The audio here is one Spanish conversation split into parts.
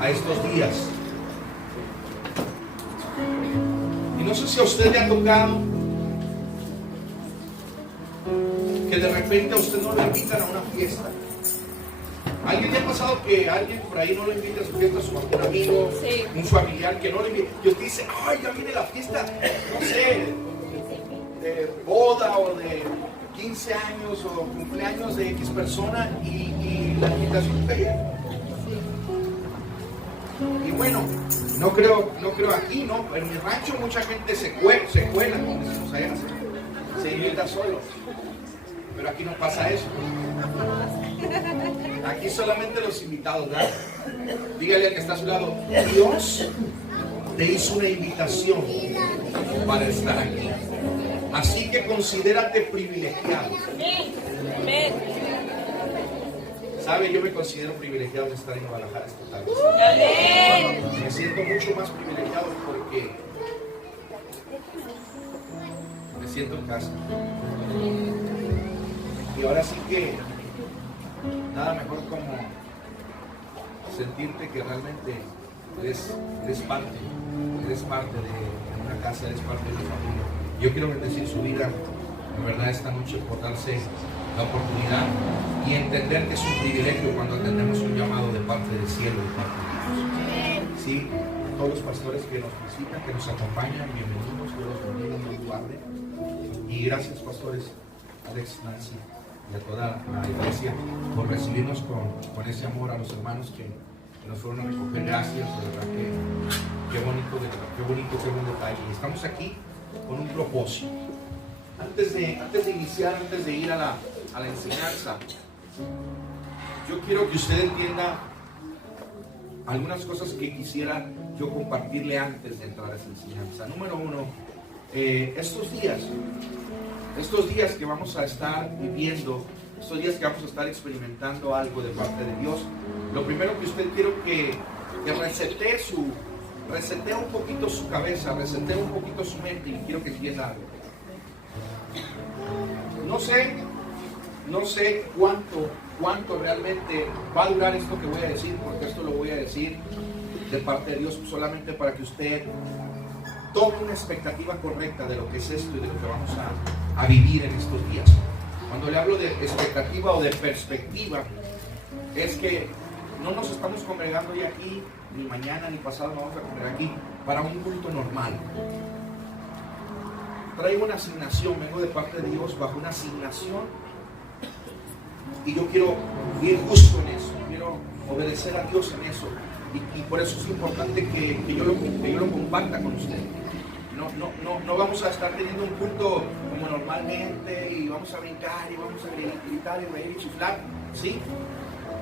a estos días. Y no sé si a usted le ha tocado que de repente a usted no le invitan a una fiesta. ¿A alguien le ha pasado que alguien por ahí no le invita a su fiesta, a su mejor amigo, sí, un familiar que no le invita? Y usted dice, ay, ya viene la fiesta, no sé, de boda o de 15 años o cumpleaños de X persona, y la invitación está llena. Y bueno, no creo aquí, ¿no? En mi rancho mucha gente se cuela, como decimos allá, se invita solo. Pero aquí no pasa eso. Aquí solamente los invitados, ¿verdad? Dígale al que está a su lado, Dios te hizo una invitación para estar aquí. Así que considérate privilegiado. ¿Sabe? Yo me considero privilegiado de estar en Guadalajara esta tarde. Me siento mucho más privilegiado porque me siento en casa. Y ahora sí que nada mejor como sentirte que realmente eres parte de una casa, eres parte de una familia. Yo quiero bendecir su vida, de verdad, esta noche, por darse la oportunidad y entender que es un privilegio cuando atendemos un llamado de parte del cielo, de parte de Dios. Sí, todos los pastores que nos visitan, que nos acompañan, bienvenidos, Dios los bendiga, Dios los guarde. Y gracias, pastores Alex, Nancy y a toda la iglesia por recibirnos con ese amor, a los hermanos que nos fueron a recoger. Gracias, de verdad que qué bonito, qué buen detalle. Y estamos aquí con un propósito. Antes de iniciar, antes de ir a la enseñanza, yo quiero que usted entienda algunas cosas que quisiera yo compartirle antes de entrar a esa enseñanza. Número uno, estos días que vamos a estar viviendo, estos días que vamos a estar experimentando algo de parte de Dios, lo primero que usted quiero que resetee un poquito su cabeza, resetee un poquito su mente, y quiero que entienda algo. No sé cuánto realmente va a durar esto que voy a decir, porque esto lo voy a decir de parte de Dios solamente para que usted tome una expectativa correcta de lo que es esto y de lo que vamos a vivir en estos días. Cuando le hablo de expectativa o de perspectiva, es que no nos estamos congregando hoy aquí, ni mañana ni pasado nos vamos a congregar aquí para un culto normal. Traigo una asignación, vengo de parte de Dios bajo una asignación, y yo quiero ir justo en eso, quiero obedecer a Dios en eso, y por eso es importante que yo lo comparta con usted. No vamos a estar teniendo un culto como normalmente y vamos a brincar y vamos a gritar y reír y chiflar, ¿sí?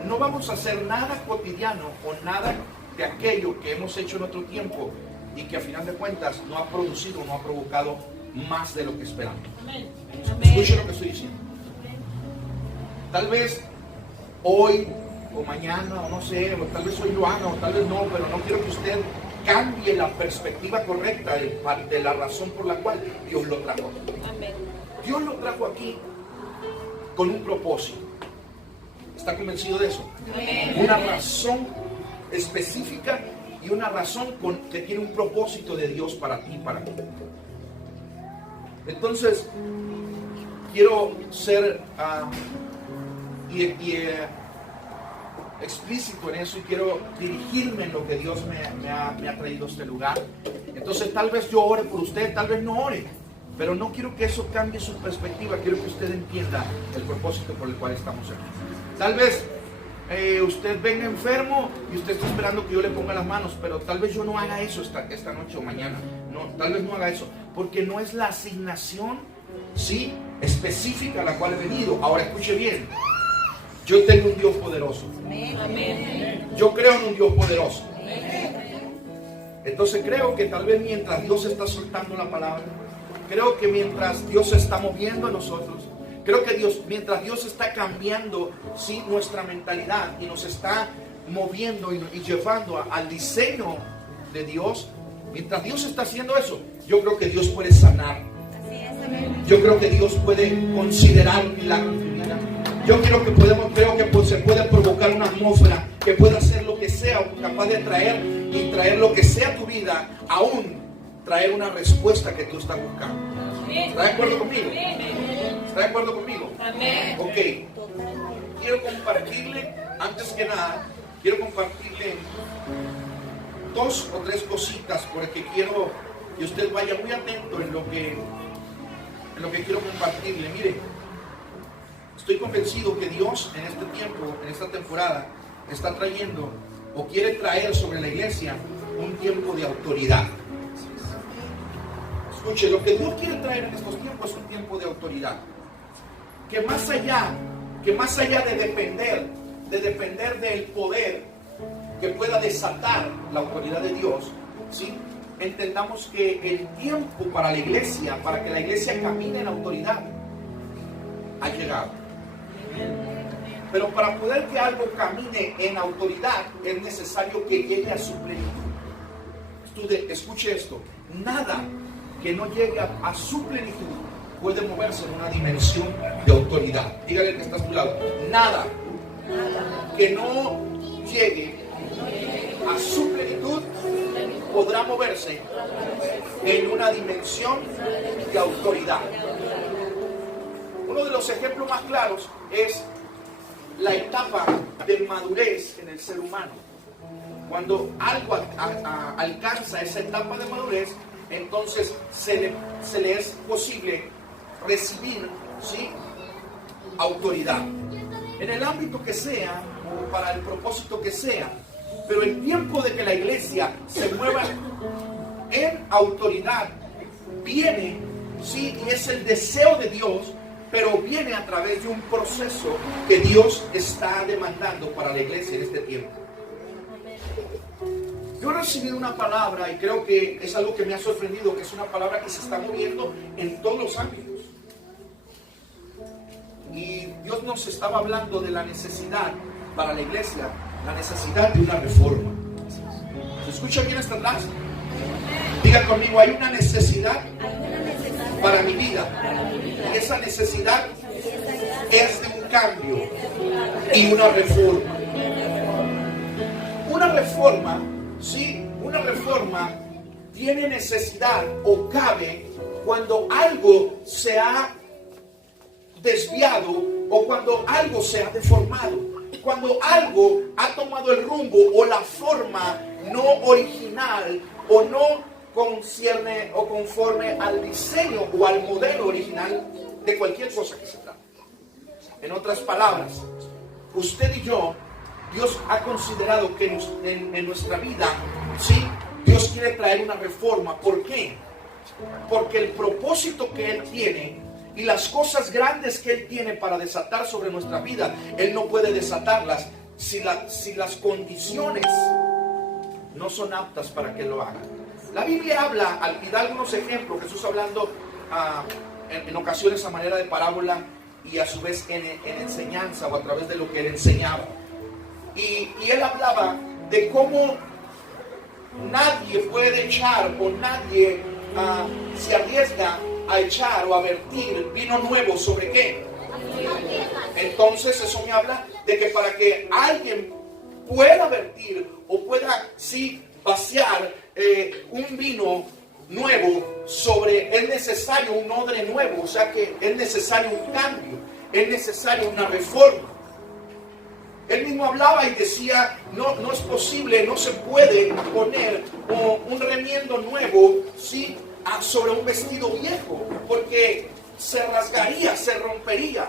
No vamos a hacer nada cotidiano o nada de aquello que hemos hecho en otro tiempo y que a final de cuentas no ha producido, no ha provocado más de lo que esperamos. Escuchen lo que estoy diciendo. Tal vez hoy o mañana, o no sé, o tal vez hoy lo haga o tal vez no, pero no quiero que usted cambie la perspectiva correcta de la razón por la cual Dios lo trajo. Dios lo trajo aquí con un propósito. ¿Está convencido de eso? Una razón específica y una razón que tiene un propósito de Dios para ti y para mí. Entonces, quiero ser explícito en eso y quiero dirigirme en lo que Dios me ha traído a este lugar. Entonces, tal vez yo ore por usted, tal vez no ore, pero no quiero que eso cambie su perspectiva. Quiero que usted entienda el propósito por el cual estamos aquí. Tal vez usted venga enfermo y usted está esperando que yo le ponga las manos, pero tal vez yo no haga eso esta noche o mañana. No, tal vez no haga eso, porque no es la asignación, sí, específica a la cual he venido. Ahora escuche bien, yo tengo un Dios poderoso. Amén. Yo creo en un Dios poderoso. Entonces creo que tal vez mientras Dios está soltando la palabra, creo que mientras Dios se está moviendo a nosotros, creo que mientras Dios está cambiando, sí, nuestra mentalidad y nos está moviendo y llevando al diseño de Dios, mientras Dios está haciendo eso, yo creo que Dios puede sanar. Yo creo que Dios puede considerar un milagro en tu vida. Yo creo que se puede provocar una atmósfera que pueda hacer lo que sea capaz de traer lo que sea a tu vida, aún traer una respuesta que tú estás buscando. ¿Está de acuerdo conmigo? ¿Está de acuerdo conmigo? Amén. Ok. Quiero compartirle, antes que nada, dos o tres cositas porque quiero que usted vaya muy atento en lo que quiero compartirle. Mire, estoy convencido que Dios en este tiempo, en esta temporada, está trayendo o quiere traer sobre la iglesia un tiempo de autoridad. Escuche, lo que Dios quiere traer en estos tiempos es un tiempo de autoridad. Que más allá de depender del poder que pueda desatar la autoridad de Dios, ¿sí? Entendamos que el tiempo para la iglesia, para que la iglesia camine en autoridad, ha llegado. Pero para poder que algo camine en autoridad, es necesario que llegue a su plenitud. Escuche esto, nada que no llegue a su plenitud puede moverse en una dimensión de autoridad. Dígale al que está a su lado, nada que no llegue a su plenitud podrá moverse en una dimensión de autoridad. Uno de los ejemplos más claros es la etapa de madurez en el ser humano. Cuando algo alcanza esa etapa de madurez, entonces se le es posible recibir, ¿sí?, autoridad. En el ámbito que sea, o para el propósito que sea. Pero el tiempo de que la iglesia se mueva en autoridad viene, sí, y es el deseo de Dios, pero viene a través de un proceso que Dios está demandando para la iglesia en este tiempo. Yo he recibido una palabra y creo que es algo que me ha sorprendido, que es una palabra que se está moviendo en todos los ámbitos. Y Dios nos estaba hablando de la necesidad para la iglesia, la necesidad de una reforma. ¿Se escucha bien hasta atrás? Diga conmigo, hay una necesidad para mi vida. Y esa necesidad es de un cambio y una reforma. Una reforma, sí, una reforma tiene necesidad o cabe cuando algo se ha desviado o cuando algo se ha deformado. Cuando algo ha tomado el rumbo o la forma no original o no concierne o conforme al diseño o al modelo original de cualquier cosa que se trate. En otras palabras, usted y yo, Dios ha considerado que en nuestra vida, sí, Dios quiere traer una reforma. ¿Por qué? Porque el propósito que Él tiene y las cosas grandes que Él tiene para desatar sobre nuestra vida, Él no puede desatarlas si las condiciones no son aptas para que lo haga. La Biblia habla, y da algunos ejemplos, Jesús hablando en ocasiones a manera de parábola y a su vez en enseñanza o a través de lo que Él enseñaba. Y Él hablaba de cómo nadie puede echar o nadie se arriesga a echar o a vertir vino nuevo sobre qué. Entonces eso me habla de que para que alguien pueda vertir o pueda sí vaciar un vino nuevo sobre, es necesario un odre nuevo, o sea que es necesario un cambio, es necesario una reforma. Él mismo hablaba y decía, no es posible, no se puede poner un remiendo nuevo, ¿sí?, sobre un vestido viejo, porque se rasgaría, se rompería.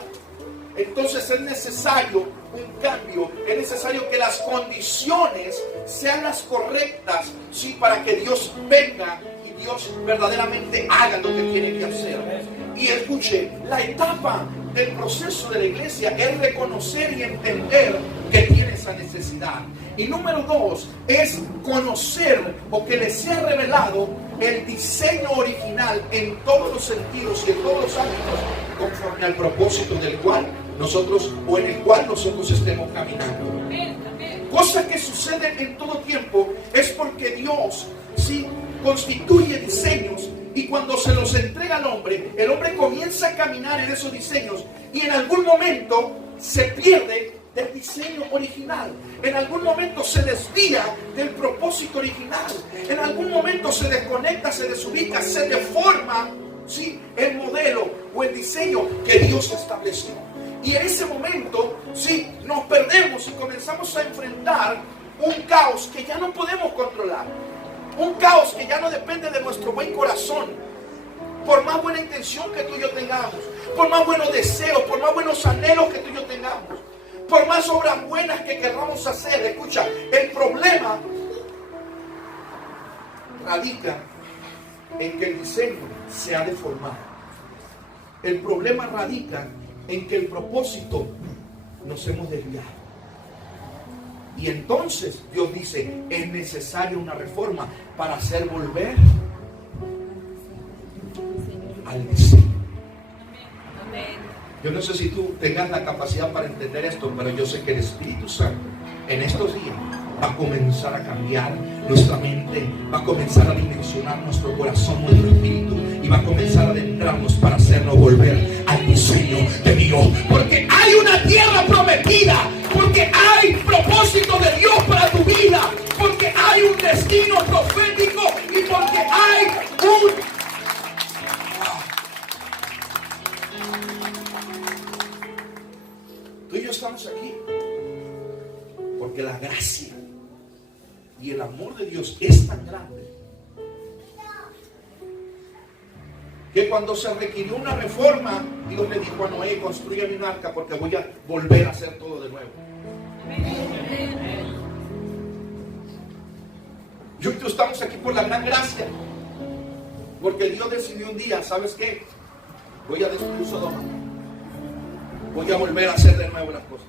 Entonces es necesario un cambio, es necesario que las condiciones sean las correctas, ¿sí?, para que Dios venga y Dios verdaderamente haga lo que tiene que hacer. Y escuche, la etapa del proceso de la iglesia es reconocer y entender que tiene esa necesidad. Y número 2 es conocer o que le sea revelado el diseño original en todos los sentidos y en todos los ámbitos conforme al propósito del cual nosotros o en el cual nosotros estemos caminando. Cosa que sucede en todo tiempo es porque Dios sí constituye diseños y cuando se los entrega al hombre, el hombre comienza a caminar en esos diseños y en algún momento se pierde del diseño original. En algún momento se desvía del propósito original. En algún momento se desconecta, se desubica, se deforma, ¿sí?, el modelo o el diseño que Dios estableció. Y en ese momento, sí, nos perdemos y comenzamos a enfrentar un caos que ya no podemos controlar. Un caos que ya no depende de nuestro buen corazón. Por más buena intención que tú y yo tengamos, por más buenos deseos, por más buenos anhelos que tú y yo tengamos, por más obras buenas que queramos hacer, escucha, el problema radica en que el diseño se ha deformado. El problema radica en que el propósito nos hemos desviado. Y entonces Dios dice, es necesaria una reforma para hacer volver al diseño. Yo no sé si tú tengas la capacidad para entender esto, pero yo sé que el Espíritu Santo en estos días va a comenzar a cambiar nuestra mente, va a comenzar a dimensionar nuestro corazón, nuestro espíritu, y va a comenzar a adentrarnos para hacernos volver al diseño de Dios. Porque hay una tierra prometida, porque hay propósito de Dios para tu vida, porque hay un destino profético y porque hay un... Tú y yo estamos aquí porque la gracia y el amor de Dios es tan grande que cuando se requirió una reforma, Dios le dijo a Noé, construye un arca porque voy a volver a hacer todo de nuevo. Yo y tú estamos aquí por la gran gracia, porque Dios decidió un día, ¿sabes qué? Voy a destruir Sodoma, voy a volver a hacer de nuevo las cosas.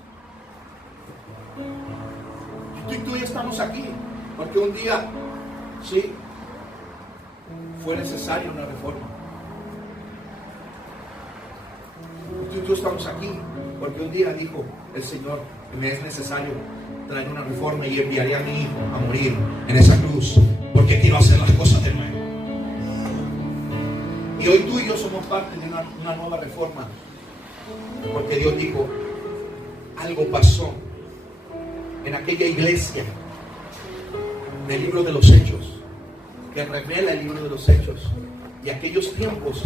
Tú y tú ya estamos aquí porque un día, sí, fue necesaria una reforma. Tú y tú estamos aquí porque un día dijo el Señor, me es necesario traer una reforma y enviaré a mi hijo a morir en esa cruz porque quiero hacer las cosas de nuevo. Y hoy tú y yo somos parte de una nueva reforma, porque Dios dijo, algo pasó en aquella iglesia del libro de los Hechos, que revela el libro de los Hechos, y aquellos tiempos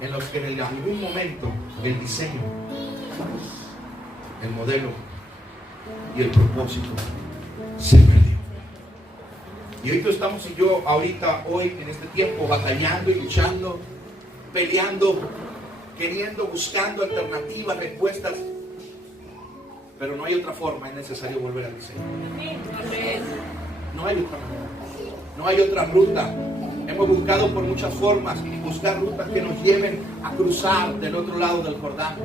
en los que en algún momento el diseño, el modelo y el propósito se perdió. Y hoy tú estamos y yo ahorita, hoy en este tiempo, batallando y luchando, peleando, queriendo, buscando alternativas, respuestas, pero no hay otra forma, es necesario volver al diseño. No hay otra manera, no hay otra ruta. Hemos buscado por muchas formas, buscar rutas que nos lleven a cruzar del otro lado del Jordán,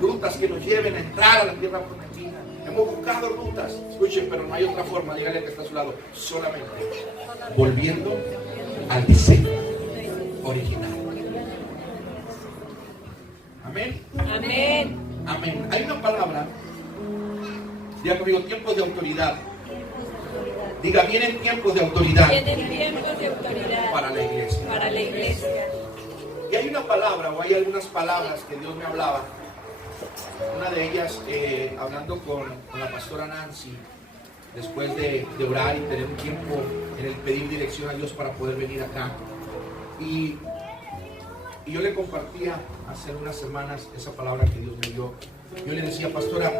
rutas que nos lleven a entrar a la tierra prometida. Hemos buscado rutas, escuchen, pero no hay otra forma, dígale que está a su lado, solamente volviendo al diseño original. Amén. Amén. Amén. Hay una palabra, diga conmigo, tiempos de autoridad. Diga, vienen tiempos de autoridad. Vienen tiempos de autoridad para la iglesia. Para la iglesia. Y hay una palabra, o hay algunas palabras que Dios me hablaba. Una de ellas, hablando con la pastora Nancy, después de orar y tener un tiempo en el pedir dirección a Dios para poder venir acá. Y yo le compartía hace unas semanas esa palabra que Dios me dio. Yo le decía, pastora,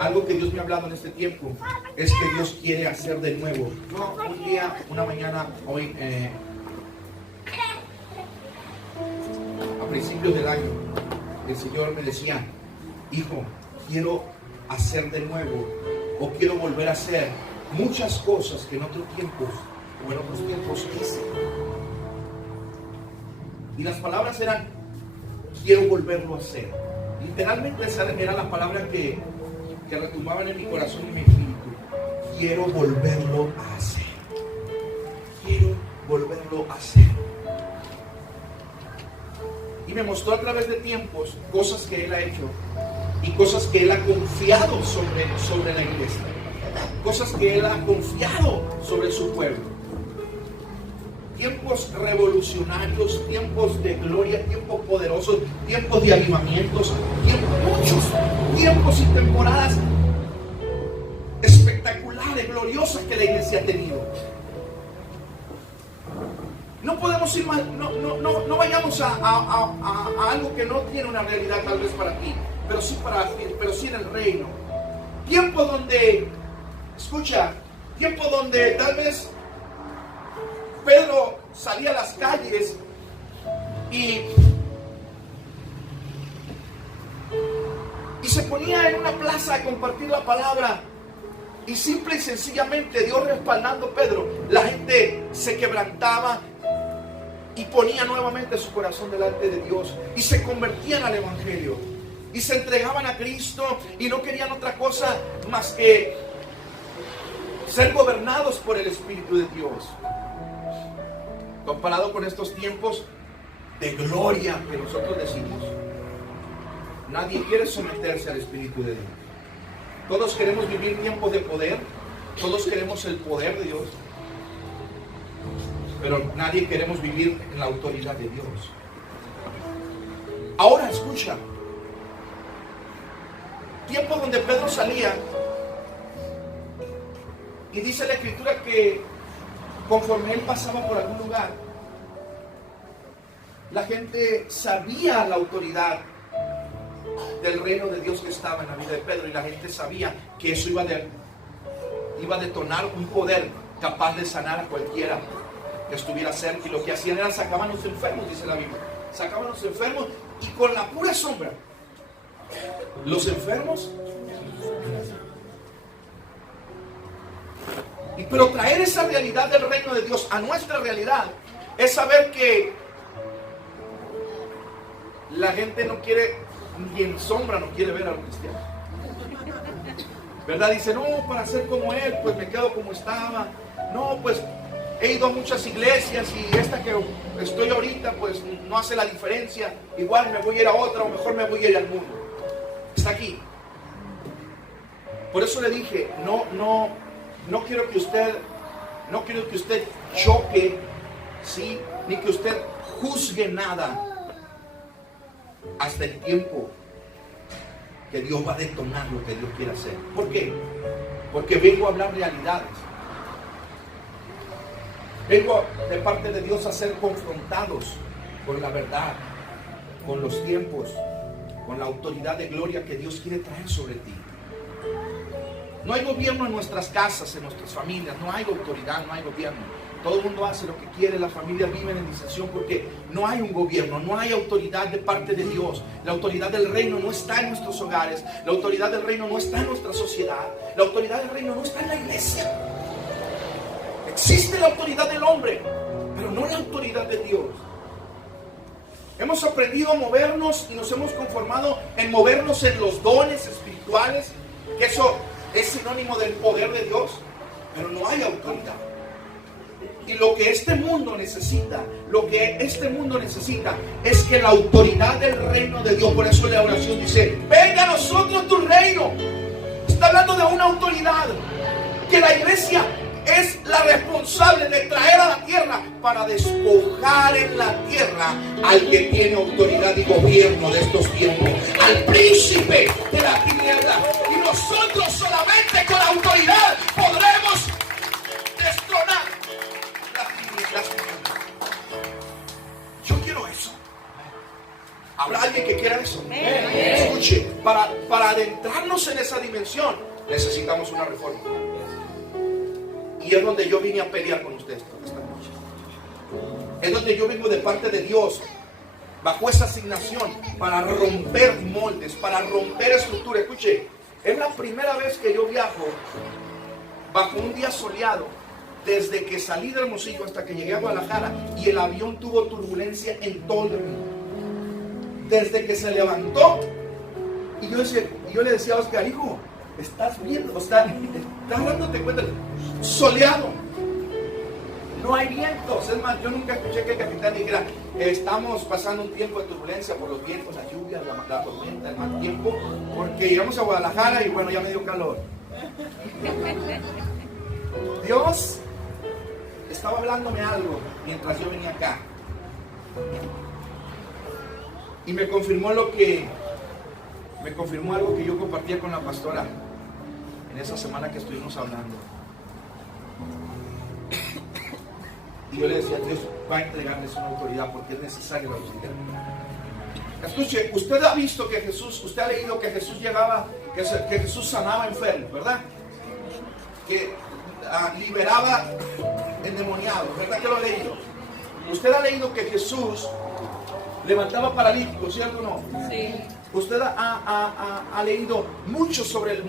algo que Dios me ha hablado en este tiempo es que Dios quiere hacer de nuevo. No, un día, una mañana, hoy, a principios del año, el Señor me decía, hijo, quiero hacer de nuevo, o quiero volver a hacer muchas cosas que en otros tiempos hice. Y las palabras eran, quiero volverlo a hacer. Literalmente esa era la palabra que retumbaban en mi corazón y mi espíritu. Quiero volverlo a hacer. Quiero volverlo a hacer. Y me mostró a través de tiempos cosas que Él ha hecho y cosas que Él ha confiado sobre la iglesia. Cosas que Él ha confiado sobre su pueblo. tiempos revolucionarios, tiempos de gloria, tiempos poderosos, tiempos de avivamientos, muchos tiempos y temporadas espectaculares, gloriosas que la iglesia ha tenido. No podemos ir más, no vayamos a algo que no tiene una realidad tal vez para ti, pero sí en el reino. Tiempos donde, escucha, tiempos donde tal vez Pedro salía a las calles y se ponía en una plaza a compartir la palabra, y simple y sencillamente Dios respaldando a Pedro, la gente se quebrantaba y ponía nuevamente su corazón delante de Dios y se convertían al evangelio y se entregaban a Cristo y no querían otra cosa más que ser gobernados por el Espíritu de Dios. Comparado con estos tiempos de gloria que nosotros decimos, nadie quiere someterse al Espíritu de Dios. Todos queremos vivir tiempos de poder, todos queremos el poder de Dios, pero nadie queremos vivir en la autoridad de Dios. Ahora escucha, tiempos donde Pedro salía, y dice la Escritura que conforme él pasaba por algún lugar, la gente sabía la autoridad del reino de Dios que estaba en la vida de Pedro, y la gente sabía que eso iba a detonar un poder capaz de sanar a cualquiera que estuviera cerca. Y lo que hacían era sacaban a los enfermos, dice la Biblia, sacaban a los enfermos, y con la pura sombra los enfermos. Pero traer esa realidad del reino de Dios a nuestra realidad es saber que la gente no quiere, ni en sombra no quiere ver a los cristianos, ¿verdad? Dice, no, para ser como él, pues me quedo como estaba. No, pues he ido a muchas iglesias y esta que estoy ahorita, pues no hace la diferencia. Igual me voy a ir a otra, o mejor me voy a ir al mundo. Está aquí. Por eso le dije, no quiero que usted choque, ¿sí? Ni que usted juzgue nada hasta el tiempo que Dios va a detonar lo que Dios quiere hacer. ¿Por qué? Porque vengo a hablar realidades. Vengo de parte de Dios a ser confrontados con la verdad, con los tiempos, con la autoridad de gloria que Dios quiere traer sobre ti. No hay gobierno en nuestras casas, en nuestras familias, no hay autoridad, no hay gobierno. Todo el mundo hace lo que quiere, las familias viven en disensión porque no hay un gobierno, no hay autoridad de parte de Dios. La autoridad del reino no está en nuestros hogares, la autoridad del reino no está en nuestra sociedad, la autoridad del reino no está en la iglesia. Existe la autoridad del hombre, pero no la autoridad de Dios. Hemos aprendido a movernos y nos hemos conformado en movernos en los dones espirituales, que eso es sinónimo del poder de Dios, pero no hay autoridad. Y lo que este mundo necesita, es que la autoridad del reino de Dios, por eso la oración dice, venga a nosotros tu reino. Está hablando de una autoridad que la iglesia es la responsable de traer a la tierra para despojar en la tierra al que tiene autoridad y gobierno de estos tiempos, al príncipe de la tiniebla. Y nosotros solamente con autoridad podremos destronar las tinieblas. Yo quiero eso. ¿Habrá alguien que quiera eso? Escuche, para adentrarnos en esa dimensión necesitamos una reforma. Y es donde yo vine a pelear con ustedes esta noche. Es donde yo vengo de parte de Dios, bajo esa asignación, para romper moldes, para romper estructuras. Escuche, es la primera vez que yo viajo bajo un día soleado, desde que salí de Hermosillo hasta que llegué a Guadalajara, y el avión tuvo turbulencia en todo el mundo. Desde que se levantó, y yo le decía a Oscar, hijo, estás viendo, estás dándote cuenta, soleado, no hay vientos. Es más, yo nunca escuché que el capitán dijera, estamos pasando un tiempo de turbulencia por los vientos, la lluvia, la tormenta, el mal tiempo, porque llegamos a Guadalajara y bueno, ya me dio calor. Dios estaba hablándome algo mientras yo venía acá. Y me confirmó algo que yo compartía con la pastora en esa semana que estuvimos hablando. Y yo le decía, Dios va a entregarles una autoridad porque es necesaria la autoridad. Escuche, usted ha visto que Jesús, usted ha leído que Jesús llegaba, que Jesús sanaba enfermos, ¿verdad? Que liberaba endemoniados, ¿verdad que lo ha leído? Usted ha leído que Jesús levantaba paralíticos, ¿cierto o no? Sí. Usted ha leído mucho sobre los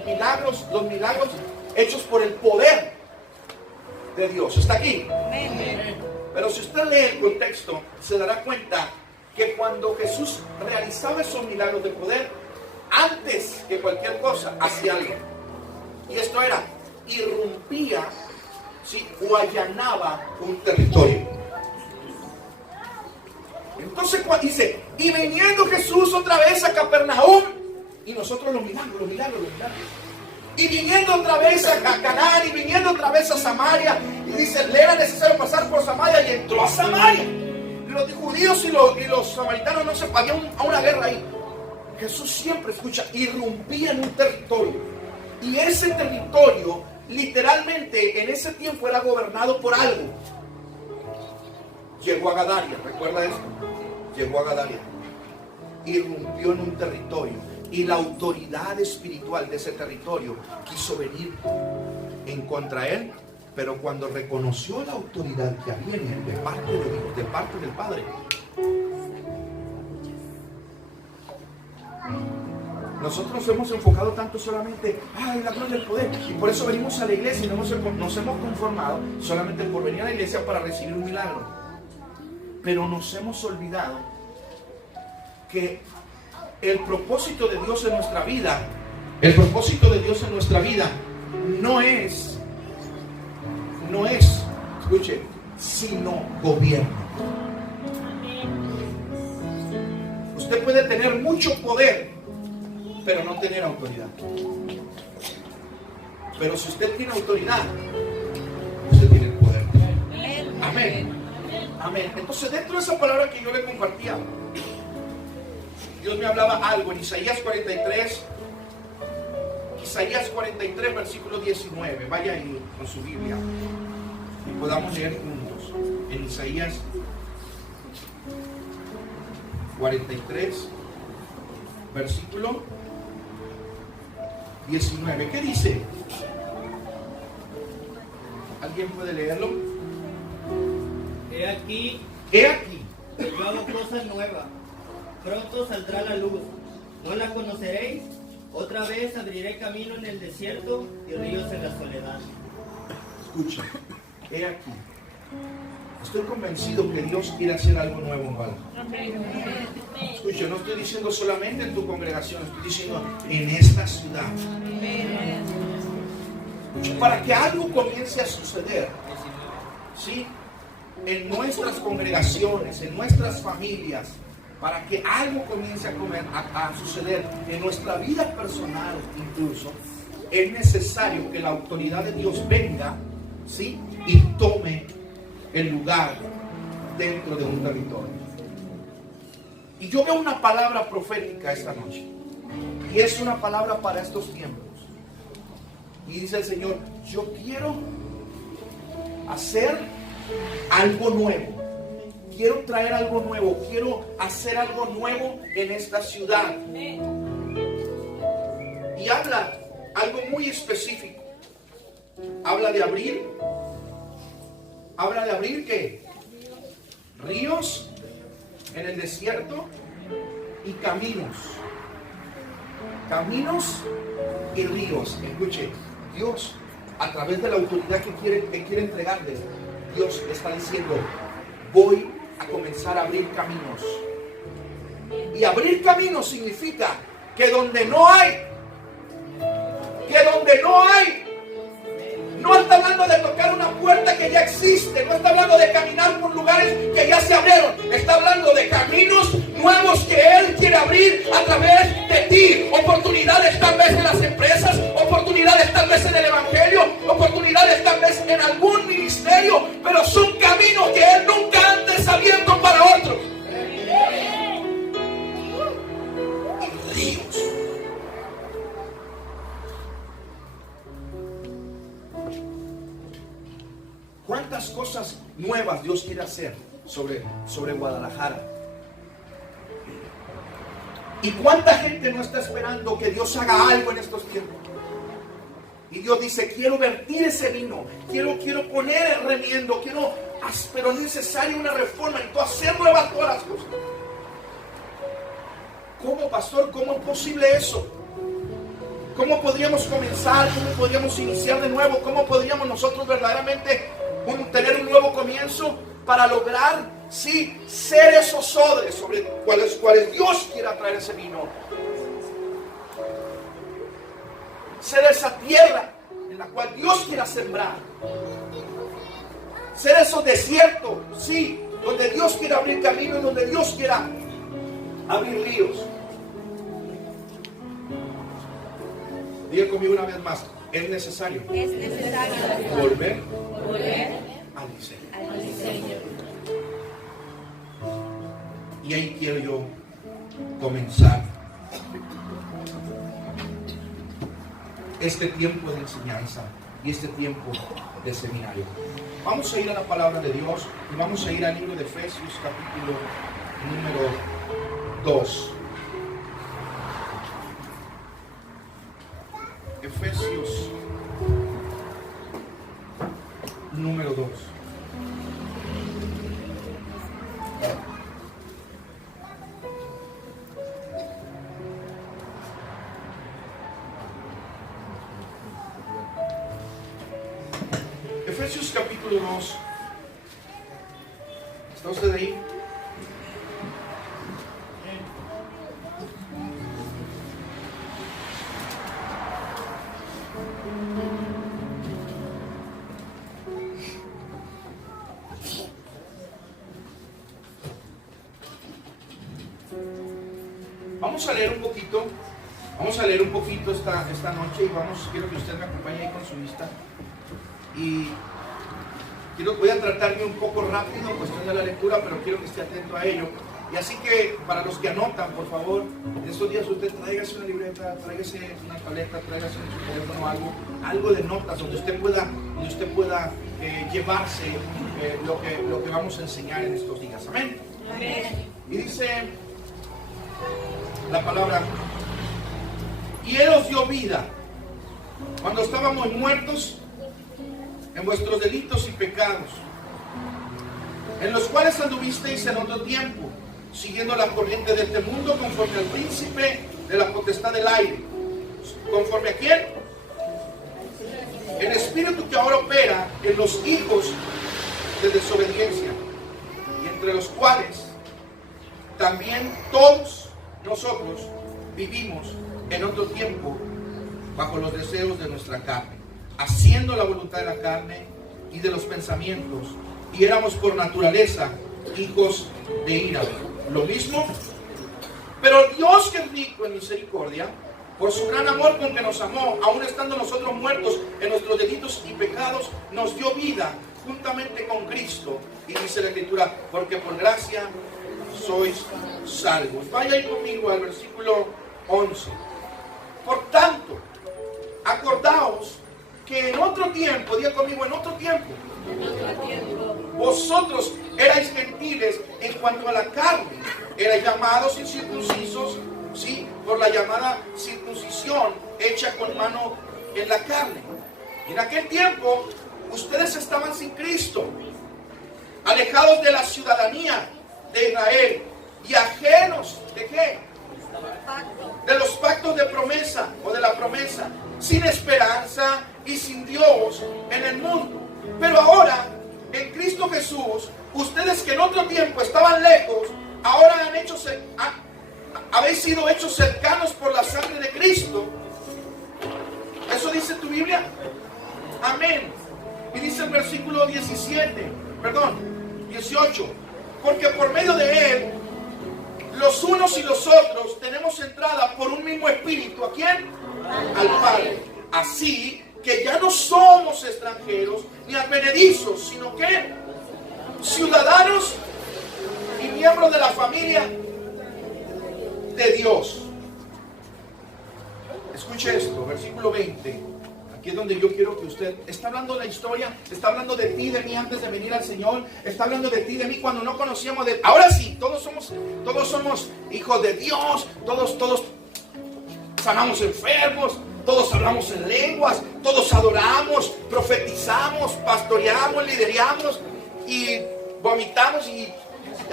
milagros hechos por el poder de Dios. ¿Está aquí? Amén. Pero si usted lee el contexto, se dará cuenta que cuando Jesús realizaba esos milagros de poder, antes que cualquier cosa, hacía algo. Y esto era, irrumpía, ¿sí?, o allanaba un territorio. Entonces dice, y viniendo Jesús otra vez a Capernaum, y nosotros los milagros. Y viniendo otra vez a Canaán, y viniendo otra vez a Samaria, y dice, le era necesario pasar por Samaria, y entró a Samaria. Y los judíos y los samaritanos no se pasaban a una guerra ahí. Jesús siempre, escucha, irrumpía en un territorio. Y ese territorio, literalmente, en ese tiempo era gobernado por algo. Llegó a Gadaria, ¿recuerda esto? Llegó a Gadaria. Irrumpió en un territorio. Y la autoridad espiritual de ese territorio quiso venir en contra de él. Pero cuando reconoció la autoridad que había en él, de parte de Dios, de parte del Padre, nosotros hemos enfocado tanto solamente, la gloria del poder, y por eso venimos a la iglesia y nos hemos conformado solamente por venir a la iglesia para recibir un milagro. Pero nos hemos olvidado que el propósito de Dios en nuestra vida, no es, escuche, sino gobierno. Usted puede tener mucho poder, pero no tener autoridad. Pero si usted tiene autoridad, usted tiene el poder. Amén. Amén. Entonces, dentro de esa palabra que yo le compartía, Dios me hablaba algo en Isaías 43, versículo 19. Vaya ahí con su Biblia y podamos leer juntos. En Isaías 43, versículo 19. ¿Qué dice? ¿Alguien puede leerlo? He aquí, yo hago cosas nuevas. Pronto saldrá la luz. ¿No la conoceréis? Otra vez abriré camino en el desierto y ríos en la soledad. Escucha, he aquí. Estoy convencido que Dios quiere hacer algo nuevo en Valga. Escucha, no estoy diciendo solamente en tu congregación, estoy diciendo en esta ciudad. Escucha, para que algo comience a suceder, ¿sí?, en nuestras congregaciones, en nuestras familias, para que algo comience a suceder en nuestra vida personal incluso, es necesario que la autoridad de Dios venga, ¿sí?, y tome el lugar dentro de un territorio. Y yo veo una palabra profética esta noche, y es una palabra para estos tiempos. Y dice el Señor, yo quiero hacer algo nuevo. Quiero traer algo nuevo. Quiero hacer algo nuevo en esta ciudad. Y habla algo muy específico. Habla de abrir. Habla de abrir ¿qué? Ríos en el desierto y caminos. Caminos y ríos. Escuche, Dios, a través de la autoridad que quiere entregarles, Dios está diciendo, voy a comenzar a abrir caminos. Y abrir caminos significa que donde no hay, no está hablando de tocar una puerta que ya existe, no está hablando de caminar por lugares que ya se abrieron, está hablando de caminos nuevos que Él quiere abrir a través de ti. Oportunidades tal vez en las empresas, oportunidades tal vez en el evangelio, oportunidades tal vez en algún ministerio, pero son ¿Cuántas cosas nuevas Dios quiere hacer sobre Guadalajara? ¿Y cuánta gente no está esperando que Dios haga algo en estos tiempos? Y Dios dice, quiero vertir ese vino, quiero poner el remiendo, pero es necesaria una reforma, entonces hacer nuevas todas las cosas. ¿Cómo, pastor? ¿Cómo es posible eso? ¿Cómo podríamos comenzar? ¿Cómo podríamos iniciar de nuevo? ¿Cómo podríamos nosotros verdaderamente tener un nuevo comienzo para lograr, sí, ser esos odres sobre cuales Dios quiera traer ese vino? Ser esa tierra en la cual Dios quiera sembrar. Ser esos desiertos, sí, donde Dios quiera abrir caminos, donde Dios quiera abrir ríos. Diga conmigo una vez más, es necesario volver al diseño. Y ahí quiero yo comenzar este tiempo de enseñanza y este tiempo de seminario. Vamos a ir a la palabra de Dios y vamos a ir al libro de Efesios, capítulo número 2. Efesios número 2. Efesios capítulo 2. ¿Está usted ahí? Vamos a leer un poquito esta noche y quiero que usted me acompañe ahí con su vista. Y voy a tratarme un poco rápido en cuestión de la lectura, pero quiero que esté atento a ello. Y así que para los que anotan, por favor, en estos días usted tráigase una libreta, tráigase una tableta, tráigase en su teléfono algo de notas donde usted pueda llevarse lo que vamos a enseñar en estos días. Amén. Amén. Y dice la palabra: y Él os dio vida cuando estábamos muertos en vuestros delitos y pecados, en los cuales anduvisteis en otro tiempo, siguiendo la corriente de este mundo, conforme al príncipe de la potestad del aire. ¿Conforme a quién? El espíritu que ahora opera en los hijos de desobediencia, y entre los cuales también todos nosotros vivimos en otro tiempo bajo los deseos de nuestra carne, haciendo la voluntad de la carne y de los pensamientos, y éramos por naturaleza hijos de ira. Lo mismo, pero Dios, que es rico en misericordia, por su gran amor con que nos amó, aun estando nosotros muertos en nuestros delitos y pecados, nos dio vida juntamente con Cristo. Y dice la Escritura: porque por gracia sois salvos. Vaya ahí conmigo al versículo 11. Por tanto, acordaos que en otro tiempo, diga conmigo, en otro tiempo, vosotros erais gentiles en cuanto a la carne, erais llamados incircuncisos, ¿sí?, por la llamada circuncisión hecha con mano en la carne. Y en aquel tiempo ustedes estaban sin Cristo, alejados de la ciudadanía de Israel y ajenos ¿de qué? De los pactos de promesa o de la promesa, sin esperanza y sin Dios en el mundo. Pero ahora, en Cristo Jesús, ustedes que en otro tiempo estaban lejos, ahora habéis sido hechos cercanos por la sangre de Cristo. ¿Eso dice tu Biblia? Amén. Y dice el versículo 18, porque por medio de Él, los unos y los otros tenemos entrada por un mismo espíritu. ¿A quién? Al Padre. Así que ya no somos extranjeros ni advenedizos, sino que ciudadanos y miembros de la familia de Dios. Escuche esto, versículo 20. aquí es donde yo quiero que usted, está hablando de la historia, está hablando de ti, de mí antes de venir al Señor, está hablando de ti, de mí cuando no conocíamos de... Ahora sí, todos somos hijos de Dios, todos sanamos enfermos, todos hablamos en lenguas, todos adoramos, profetizamos, pastoreamos, lideramos y vomitamos y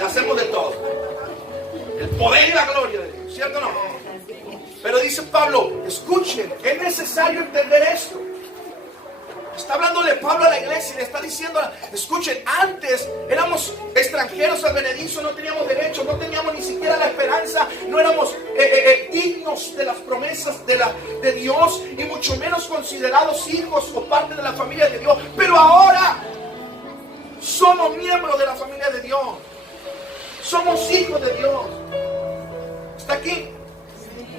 hacemos de todo. El poder y la gloria de Dios, ¿cierto o no? Pero dice Pablo, escuchen, es necesario entender esto. Está hablándole Pablo a la iglesia y le está diciendo, escuchen, antes éramos extranjeros advenedizos, no teníamos derechos, no teníamos ni siquiera la esperanza, no éramos dignos de las promesas de Dios y mucho menos considerados hijos o parte de la familia de Dios. Pero ahora somos miembros de la familia de Dios, somos hijos de Dios. ¿Está aquí?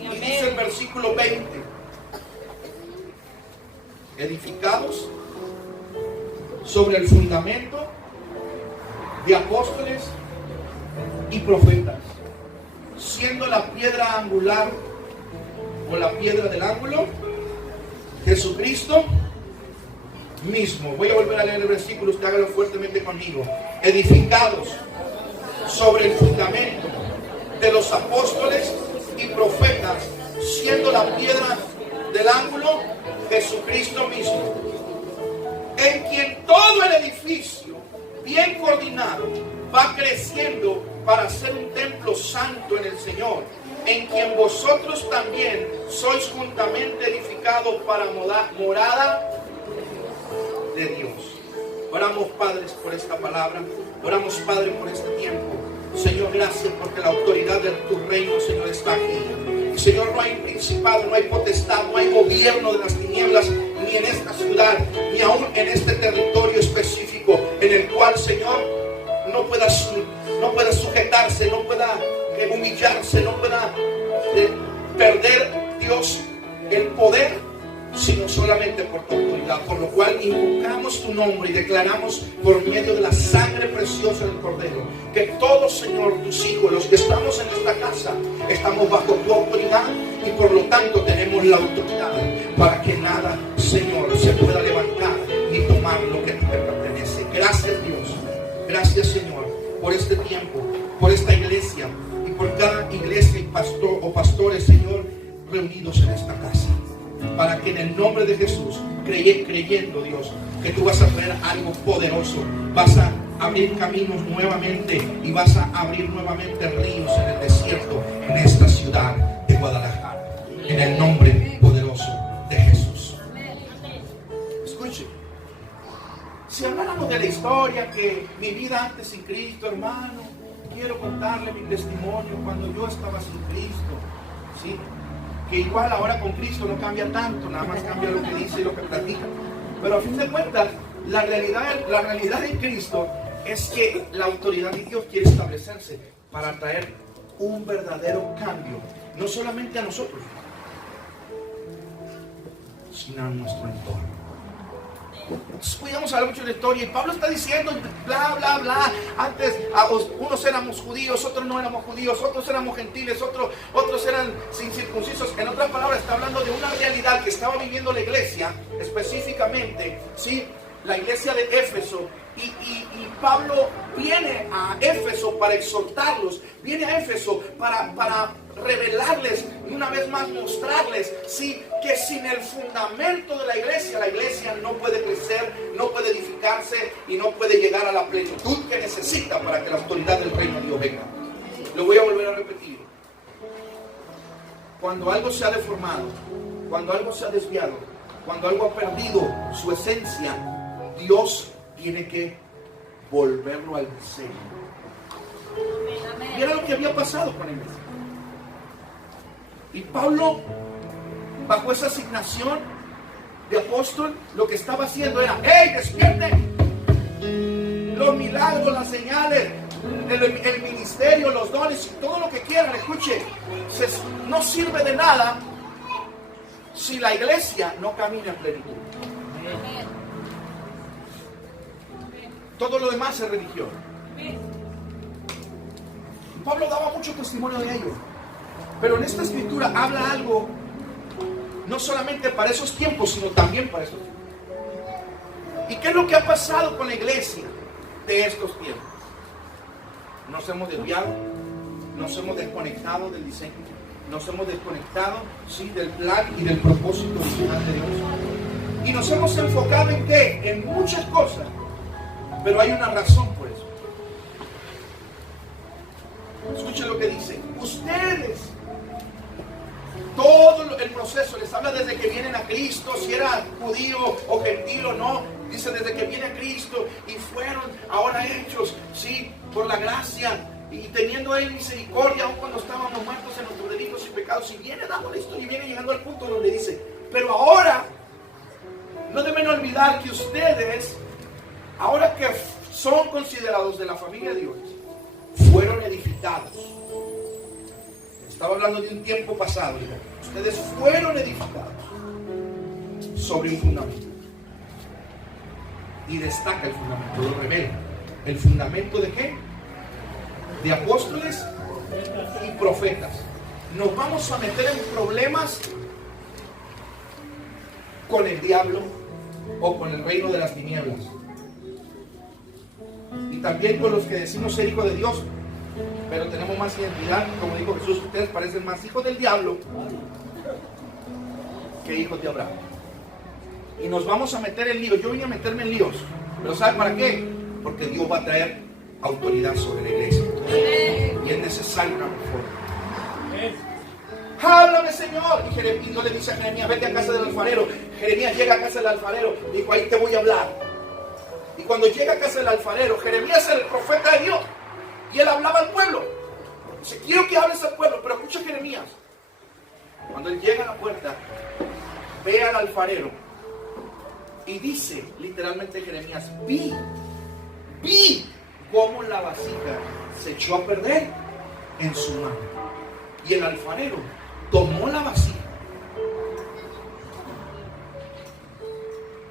Y dice el versículo 20, edificados sobre el fundamento de apóstoles y profetas, siendo la piedra angular o la piedra del ángulo Jesucristo mismo. Voy a volver a leer el versículo, usted hágalo fuertemente conmigo. Edificados sobre el fundamento de los apóstoles y profetas, siendo la piedra del ángulo Jesucristo mismo, en quien todo el edificio bien coordinado va creciendo para ser un templo santo en el Señor, en quien vosotros también sois juntamente edificados para morada de Dios. Oramos, padres, por esta palabra. Oramos, Padre, por este tiempo. Señor, gracias porque la autoridad de tu reino, Señor, está aquí. Y, Señor, no hay principado, no hay potestad, no hay gobierno de las tinieblas, ni en esta ciudad, ni aún en este territorio específico, en el cual, Señor, no pueda sujetarse, no pueda humillarse, no pueda perder, Dios, el poder, sino solamente por tu autoridad. Por lo cual invocamos tu nombre y declaramos por medio de la sangre preciosa del Cordero que todos, Señor, tus hijos, los que estamos en esta casa, estamos bajo tu autoridad y por lo tanto tenemos la autoridad para que nada, Señor, se pueda levantar ni tomar lo que a ti te pertenece. Gracias, Dios. Gracias, Señor, por este tiempo, por esta iglesia y por cada iglesia y pastor o pastores, Señor, reunidos en esta casa. Para que en el nombre de Jesús, creyendo, Dios, que tú vas a traer algo poderoso, vas a abrir caminos nuevamente y vas a abrir nuevamente ríos en el desierto, en esta ciudad de Guadalajara, en el nombre poderoso de Jesús. Escuche, si habláramos de la historia, que mi vida antes sin Cristo, hermano, quiero contarle mi testimonio cuando yo estaba sin Cristo, ¿sí? Que igual ahora con Cristo no cambia tanto, nada más cambia lo que dice y lo que platica. Pero a fin de cuentas, la realidad de Cristo es que la autoridad de Dios quiere establecerse para traer un verdadero cambio, no solamente a nosotros, sino a nuestro entorno. Entonces cuidamos a mucho de la historia y Pablo está diciendo bla bla bla. Antes unos éramos judíos, otros no éramos judíos, otros éramos gentiles, otros eran incircuncisos. En otras palabras, está hablando de una realidad que estaba viviendo la iglesia, específicamente, ¿sí? La iglesia de Éfeso. Y Pablo viene a Éfeso para exhortarlos, viene a Éfeso para revelarles y una vez más mostrarles, sí, que sin el fundamento de la iglesia no puede crecer, no puede edificarse y no puede llegar a la plenitud que necesita para que la autoridad del reino de Dios venga. Lo voy a volver a repetir. Cuando algo se ha deformado, cuando algo se ha desviado, cuando algo ha perdido su esencia, Dios tiene que volverlo al diseño. Y era lo que había pasado con la iglesia. Y Pablo, bajo esa asignación de apóstol, lo que estaba haciendo era: ¡hey, despierten! Los milagros, las señales, el ministerio, los dones y todo lo que quieran, escuche, no sirve de nada si la iglesia no camina en plenitud. Todo lo demás es religión. Pablo daba mucho testimonio de ello. Pero en esta escritura habla algo no solamente para esos tiempos, sino también para estos tiempos. ¿Y qué es lo que ha pasado con la iglesia de estos tiempos? Nos hemos desviado, nos hemos desconectado del diseño, nos hemos desconectado, sí, del plan y del propósito original de Dios. Y nos hemos enfocado en ¿qué? En muchas cosas, pero hay una razón por eso. Escuchen lo que dice. Ustedes, todo el proceso les habla desde que vienen a Cristo, si era judío o gentil o no. Dice desde que viene a Cristo y fueron ahora hechos, sí, por la gracia y teniendo Él misericordia aun cuando estábamos muertos en nuestros delitos y pecados. Y viene dando la historia y viene llegando al punto donde dice, pero ahora no deben olvidar que ustedes, ahora que son considerados de la familia de Dios, fueron edificados. Estaba hablando de un tiempo pasado. Digo, ustedes fueron edificados sobre un fundamento. Y destaca el fundamento, lo revela. ¿El fundamento de qué? De apóstoles y profetas. Nos vamos a meter en problemas con el diablo o con el reino de las tinieblas. Y también con los que decimos ser hijos de Dios, pero tenemos más identidad, como dijo Jesús, ustedes parecen más hijos del diablo que hijos de Abraham. Y nos vamos a meter en líos. Yo vine a meterme en líos, pero ¿sabe para qué? Porque Dios va a traer autoridad sobre la iglesia y es necesaria una reforma. Háblame, Señor. Y Dios le dice a Jeremías, vete a casa del alfarero. Jeremías llega a casa del alfarero, dijo, ahí te voy a hablar. Y cuando llega a casa del alfarero, Jeremías es el profeta de Dios y él hablaba al pueblo. Dice, quiero que hables al pueblo, pero escucha Jeremías. Cuando él llega a la puerta, ve al alfarero y dice literalmente Jeremías, vi cómo la vasija se echó a perder en su mano. Y el alfarero tomó la vasija.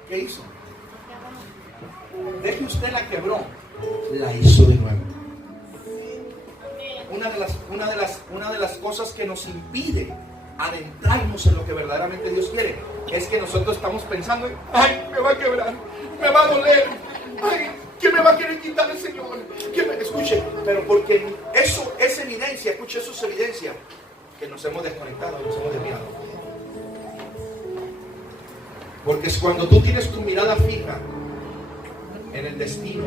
¿Qué hizo? Deje usted la quebró, la hizo de nuevo. Una de las cosas que nos impide adentrarnos en lo que verdaderamente Dios quiere es que nosotros estamos pensando, ay, me va a quebrar, me va a doler, ay, ¿qué me va a querer quitar el Señor? Escuche, pero porque eso es evidencia, escuche, eso es evidencia que nos hemos desconectado, nos hemos desviado. Porque es cuando tú tienes tu mirada fija en el destino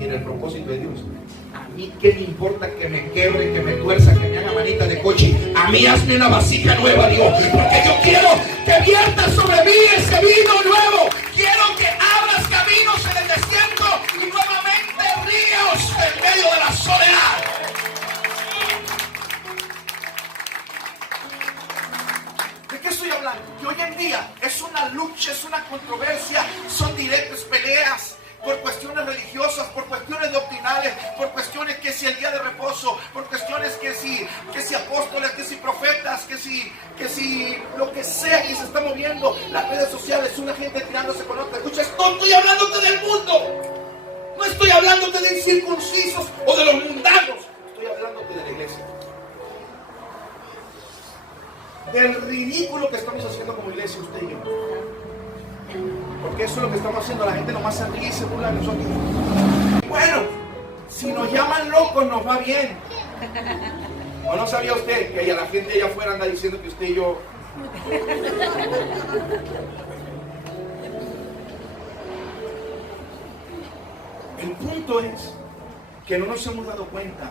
y en el propósito de Dios. A mí qué me importa que me quebre, que me tuerza, que me haga manita de coche. A mí hazme una vasija nueva, Dios. Porque yo quiero que viertas sobre mí ese vino nuevo. Quiero que abras caminos en el desierto y nuevamente ríos en medio de la soledad. ¿De qué estoy hablando? Que hoy en día es una lucha, es una controversia, son directas peleas. Por cuestiones religiosas, por cuestiones doctrinales, por cuestiones que si el día de reposo, por cuestiones que si apóstoles, que si profetas, que si lo que sea que se está moviendo, las redes sociales, una gente tirándose con otra. Escucha, no estoy hablándote del mundo, no estoy hablándote de incircuncisos o de los mundanos, estoy hablándote de la iglesia. Del ridículo que estamos haciendo como iglesia, usted y yo. Porque eso es lo que estamos haciendo. La gente nomás se ríe y se burla de nosotros. Bueno, si nos llaman locos nos va bien. ¿O no sabía usted que la gente allá afuera anda diciendo que usted y yo... El punto es que no nos hemos dado cuenta.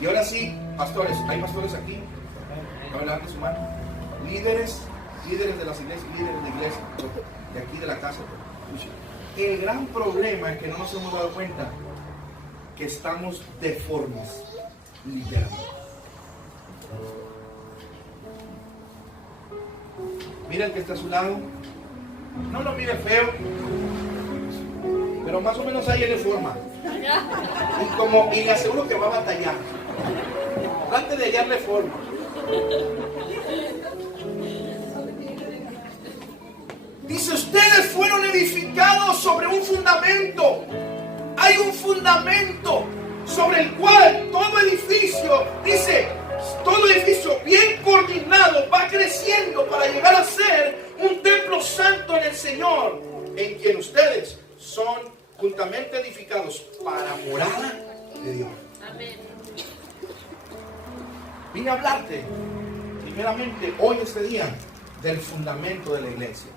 Y ahora sí, pastores, hay pastores aquí. Levanten su mano. Líderes de las iglesias, líderes de iglesia, de aquí de la casa. El gran problema es que no nos hemos dado cuenta que estamos deformes, literalmente. Mira el que está a su lado, no lo mire feo, pero más o menos ahí le forma. Y le aseguro que va a batallar. Trate de hallarle forma. Dice, ustedes fueron edificados sobre un fundamento. Hay un fundamento sobre el cual todo edificio, dice, todo edificio bien coordinado va creciendo para llegar a ser un templo santo en el Señor, en quien ustedes son juntamente edificados para morada de Dios. Amén. Vine a hablarte, primeramente, hoy este día, del fundamento de la iglesia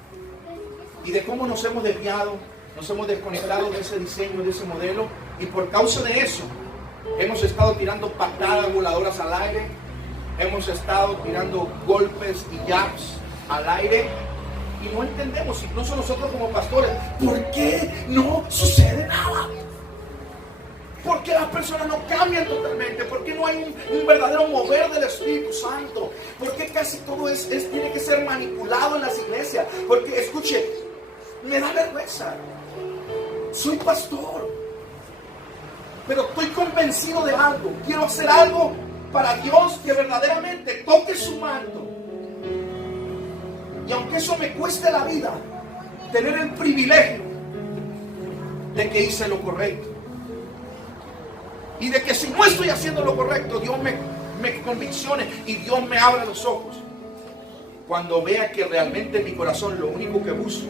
y de cómo nos hemos desviado, nos hemos desconectado de ese diseño, de ese modelo, y por causa de eso hemos estado tirando patadas voladoras al aire, hemos estado tirando golpes y jabs al aire, y no entendemos, incluso nosotros como pastores, ¿por qué no sucede nada? ¿Por qué las personas no cambian totalmente? ¿Por qué no hay un verdadero mover del Espíritu Santo? ¿Por qué casi todo tiene que ser manipulado en las iglesias? Porque, escuche, me da vergüenza. Soy pastor, pero estoy convencido de algo. Quiero hacer algo para Dios que verdaderamente toque su manto. Y aunque eso me cueste la vida, tener el privilegio de que hice lo correcto. Y de que si no estoy haciendo lo correcto, Dios me conviccione y Dios me abra los ojos. Cuando vea que realmente en mi corazón lo único que busco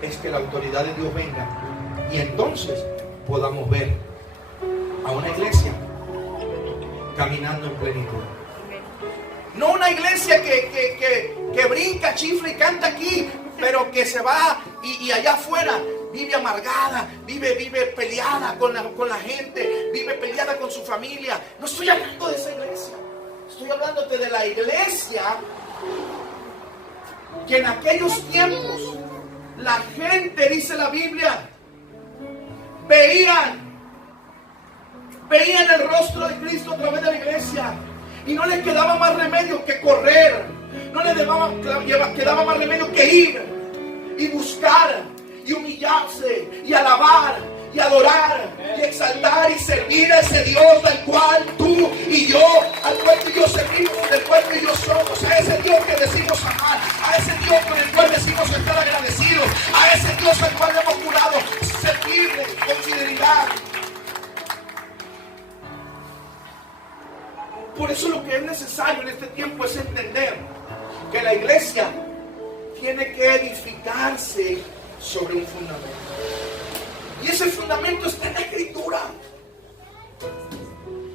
es que la autoridad de Dios venga. Y entonces podamos ver a una iglesia caminando en plenitud. No una iglesia que brinca, chifla y canta aquí, pero que se va y allá afuera vive amargada, vive peleada con la gente, vive peleada con su familia. No estoy hablando de esa iglesia. Estoy hablándote de la iglesia que en aquellos tiempos la gente, dice la Biblia, veían el rostro de Cristo a través de la iglesia y no les quedaba más remedio que correr, no les quedaba más remedio que ir y buscar y humillarse y alabar y adorar y exaltar y servir a ese Dios del cual tú y yo, al cual tú y yo servimos, del cual tú y yo somos, a ese Dios que decimos amar, a ese Dios con el cual decimos estar agradecidos, a ese Dios al cual hemos jurado servirle con fidelidad. Por eso lo que es necesario en este tiempo es entender que la iglesia tiene que edificarse sobre un fundamento. Y ese fundamento está en la Escritura.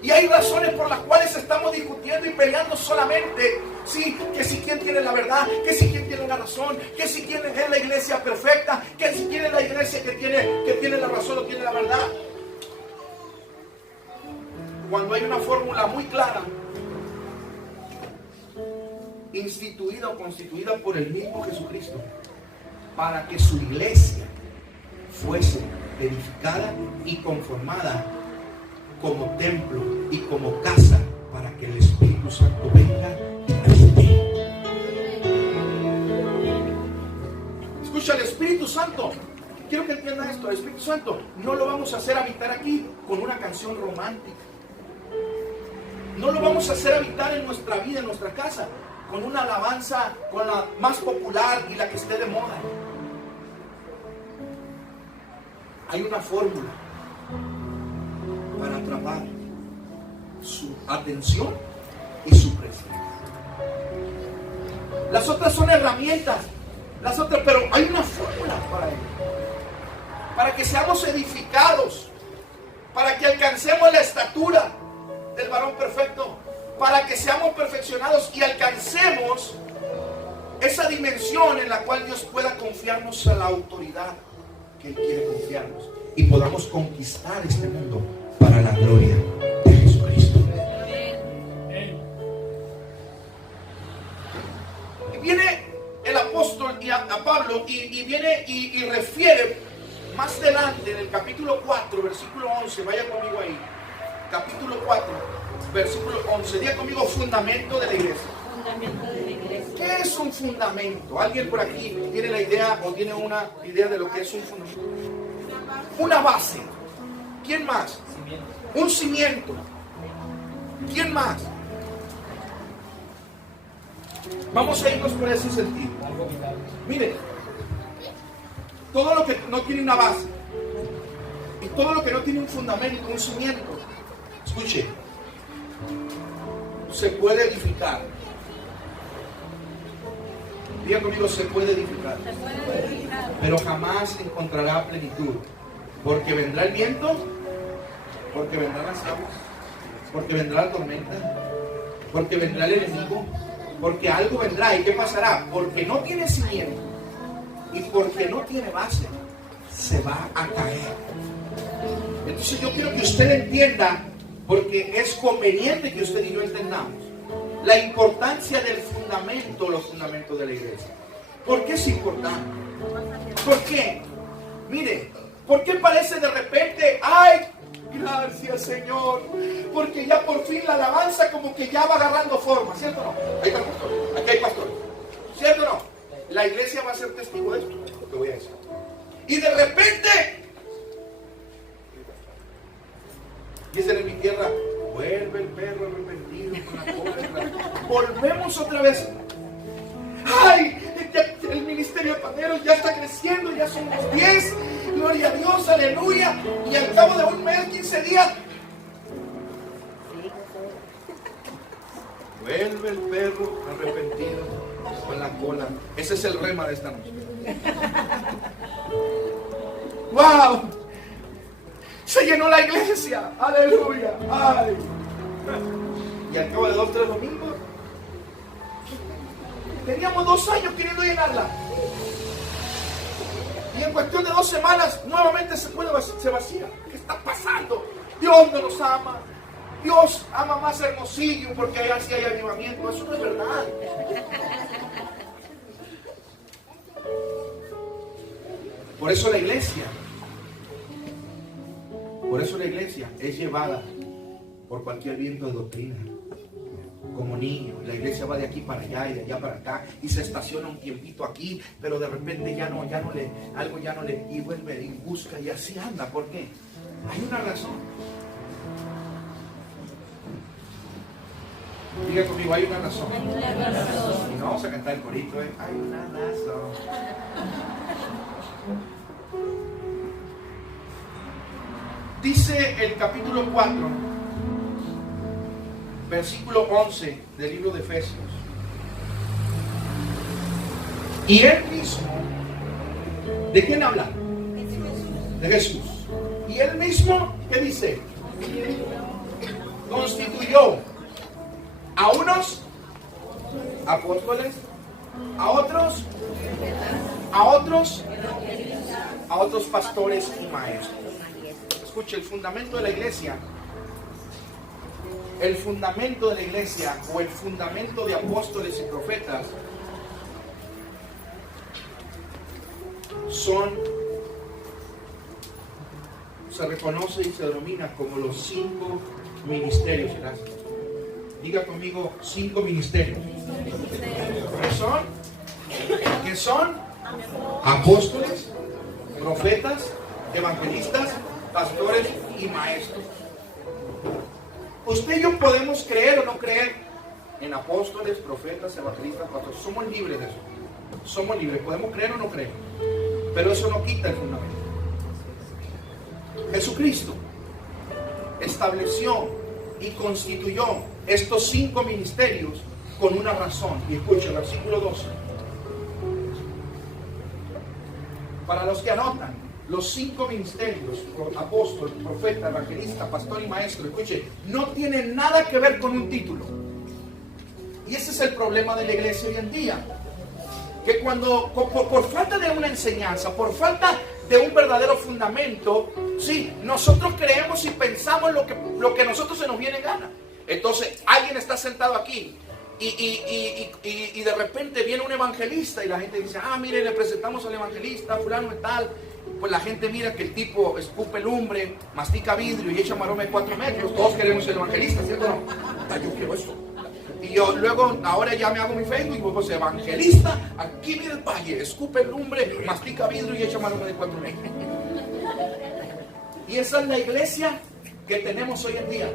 Y hay razones por las cuales estamos discutiendo y peleando solamente, sí, que si quién tiene la verdad, que si quién tiene la razón, que si quién es la iglesia perfecta, que si quién es la iglesia que tiene la razón o tiene la verdad. Cuando hay una fórmula muy clara, instituida o constituida por el mismo Jesucristo, para que su iglesia fuese edificada y conformada como templo y como casa para que el Espíritu Santo venga y habite. Escucha, el Espíritu Santo, quiero que entiendan esto, el Espíritu Santo no lo vamos a hacer habitar aquí con una canción romántica. No lo vamos a hacer habitar en nuestra vida, en nuestra casa, con una alabanza, con la más popular y la que esté de moda. Hay una fórmula para atrapar su atención y su presencia. Las otras son herramientas, pero hay una fórmula para ello. Para que seamos edificados, para que alcancemos la estatura del varón perfecto, para que seamos perfeccionados y alcancemos esa dimensión en la cual Dios pueda confiarnos a la autoridad que Él quiere confiarnos y podamos conquistar este mundo para la gloria de Jesucristo. Y viene el apóstol a Pablo y viene y refiere más adelante en el capítulo 4, versículo 11, vaya conmigo ahí, capítulo 4, versículo 11, diga conmigo, fundamento de la iglesia. Fundamento de la iglesia. ¿Qué es un fundamento? ¿Alguien por aquí tiene la idea o tiene una idea de lo que es un fundamento? Una base. ¿Quién más? Un cimiento. ¿Quién más? Vamos a irnos por ese sentido. Mire, todo lo que no tiene una base y todo lo que no tiene un fundamento, un cimiento, escuche, se puede edificar. Diga conmigo, se puede edificar. Pero jamás encontrará plenitud. Porque vendrá el viento, porque vendrán las aguas, porque vendrá la tormenta, porque vendrá el enemigo, porque algo vendrá. ¿Y qué pasará? Porque no tiene cimiento y porque no tiene base, se va a caer. Entonces yo quiero que usted entienda, porque es conveniente que usted y yo entendamos la importancia del fundamento, los fundamentos de la iglesia. ¿Por qué es importante? ¿Por qué? Mire, ¿por qué parece de repente, ay, gracias Señor, porque ya por fin la alabanza como que ya va agarrando forma, ¿cierto o no? Ahí está el pastor, aquí hay pastores, ¿cierto o no? La iglesia va a ser testigo de esto, te voy a decir. Y de repente, dicen en mi tierra, vuelve el perro arrepentido con la cola. Volvemos otra vez. ¡Ay! El ministerio de paneros ya está creciendo, ya somos 10. Gloria a Dios, aleluya. Y al cabo de un mes, 15 días, vuelve el perro arrepentido con la cola. Ese es el rema de esta noche. ¡Wow! Se llenó la iglesia, aleluya. ¡Ay! Y al cabo de 2 o 3 domingos, teníamos 2 años queriendo llenarla. Y en cuestión de 2 semanas, nuevamente se vacía. ¿Qué está pasando? Dios no nos ama. Dios ama más Hermosillo porque allá sí hay avivamiento. Eso no es verdad. Por eso la iglesia es llevada por cualquier viento de doctrina. Como niño, la iglesia va de aquí para allá y de allá para acá y se estaciona un tiempito aquí, pero de repente algo ya no le, y vuelve y busca y así anda. ¿Por qué? Hay una razón. Diga conmigo, hay una razón. Y no vamos a cantar el corito, hay una razón. Dice el capítulo 4, versículo 11 del libro de Efesios. Y él mismo, ¿de quién habla? De Jesús. Y él mismo, ¿qué dice? Constituyó a unos apóstoles, a otros pastores y maestros. Escuche, el fundamento de la iglesia o el fundamento de apóstoles y profetas se reconoce y se denomina como los 5 ministerios. Gracias. Diga conmigo, 5 ministerios. ¿Qué son? Apóstoles, profetas, evangelistas, pastores y maestros. Usted y yo podemos creer o no creer en apóstoles, profetas, evangelistas, pastores. Somos libres de eso. Somos libres. Podemos creer o no creer. Pero eso no quita el fundamento. Jesucristo estableció y constituyó estos 5 ministerios con una razón. Y escuche el versículo 12. Para los que anotan, los 5 ministerios, apóstol, profeta, evangelista, pastor y maestro, escuche, no tienen nada que ver con un título. Y ese es el problema de la iglesia hoy en día. Que cuando, por falta de una enseñanza, por falta de un verdadero fundamento, sí, nosotros creemos y pensamos lo que a nosotros se nos viene en gana. Entonces, alguien está sentado aquí y de repente viene un evangelista y la gente dice, mire, le presentamos al evangelista, fulano y tal. Pues la gente mira que el tipo escupe lumbre, mastica vidrio y echa maroma de 4 metros. Todos queremos ser evangelistas, ¿cierto o no? Yo quiero eso. Y yo luego, ahora ya me hago mi Facebook y pues evangelista, aquí viene el valle, escupe lumbre, mastica vidrio y echa maroma de 4 metros. Y esa es la iglesia que tenemos hoy en día.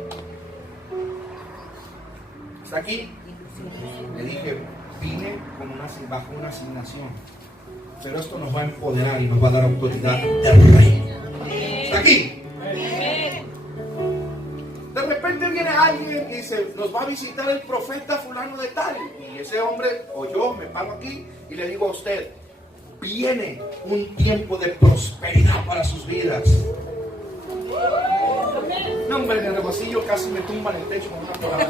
¿Está aquí? Le dije, vine bajo una asignación. Pero esto nos va a empoderar y nos va a dar autoridad del rey. ¿Está aquí? De repente viene alguien y dice, nos va a visitar el profeta fulano de tal. Y ese hombre o yo me paro aquí y le digo a usted, viene un tiempo de prosperidad para sus vidas. No, hombre, en el negocillo casi me tumban el techo con una palabra.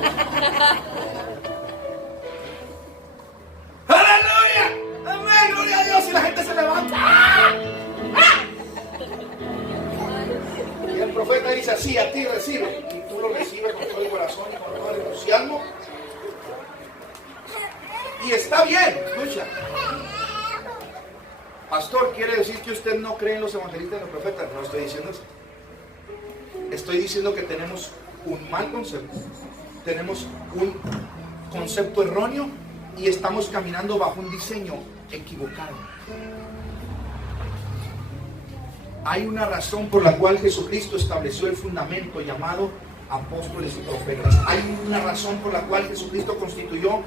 ¡Aleluya! ¡Amén! ¡Gloria a Dios! Y la gente se levanta. ¡Ah! ¡Ah! Y el profeta dice así, a ti recibe. Y tú lo recibes con todo el corazón y con todo el entusiasmo. Y está bien, escucha. Pastor, ¿quiere decir que usted no cree en los evangelistas y en los profetas? No estoy diciendo eso. Estoy diciendo que tenemos un mal concepto. Tenemos un concepto erróneo y estamos caminando bajo un diseño equivocado. Hay una razón por la cual Jesucristo estableció el fundamento llamado apóstoles y profetas. Hay una razón por la cual Jesucristo constituyó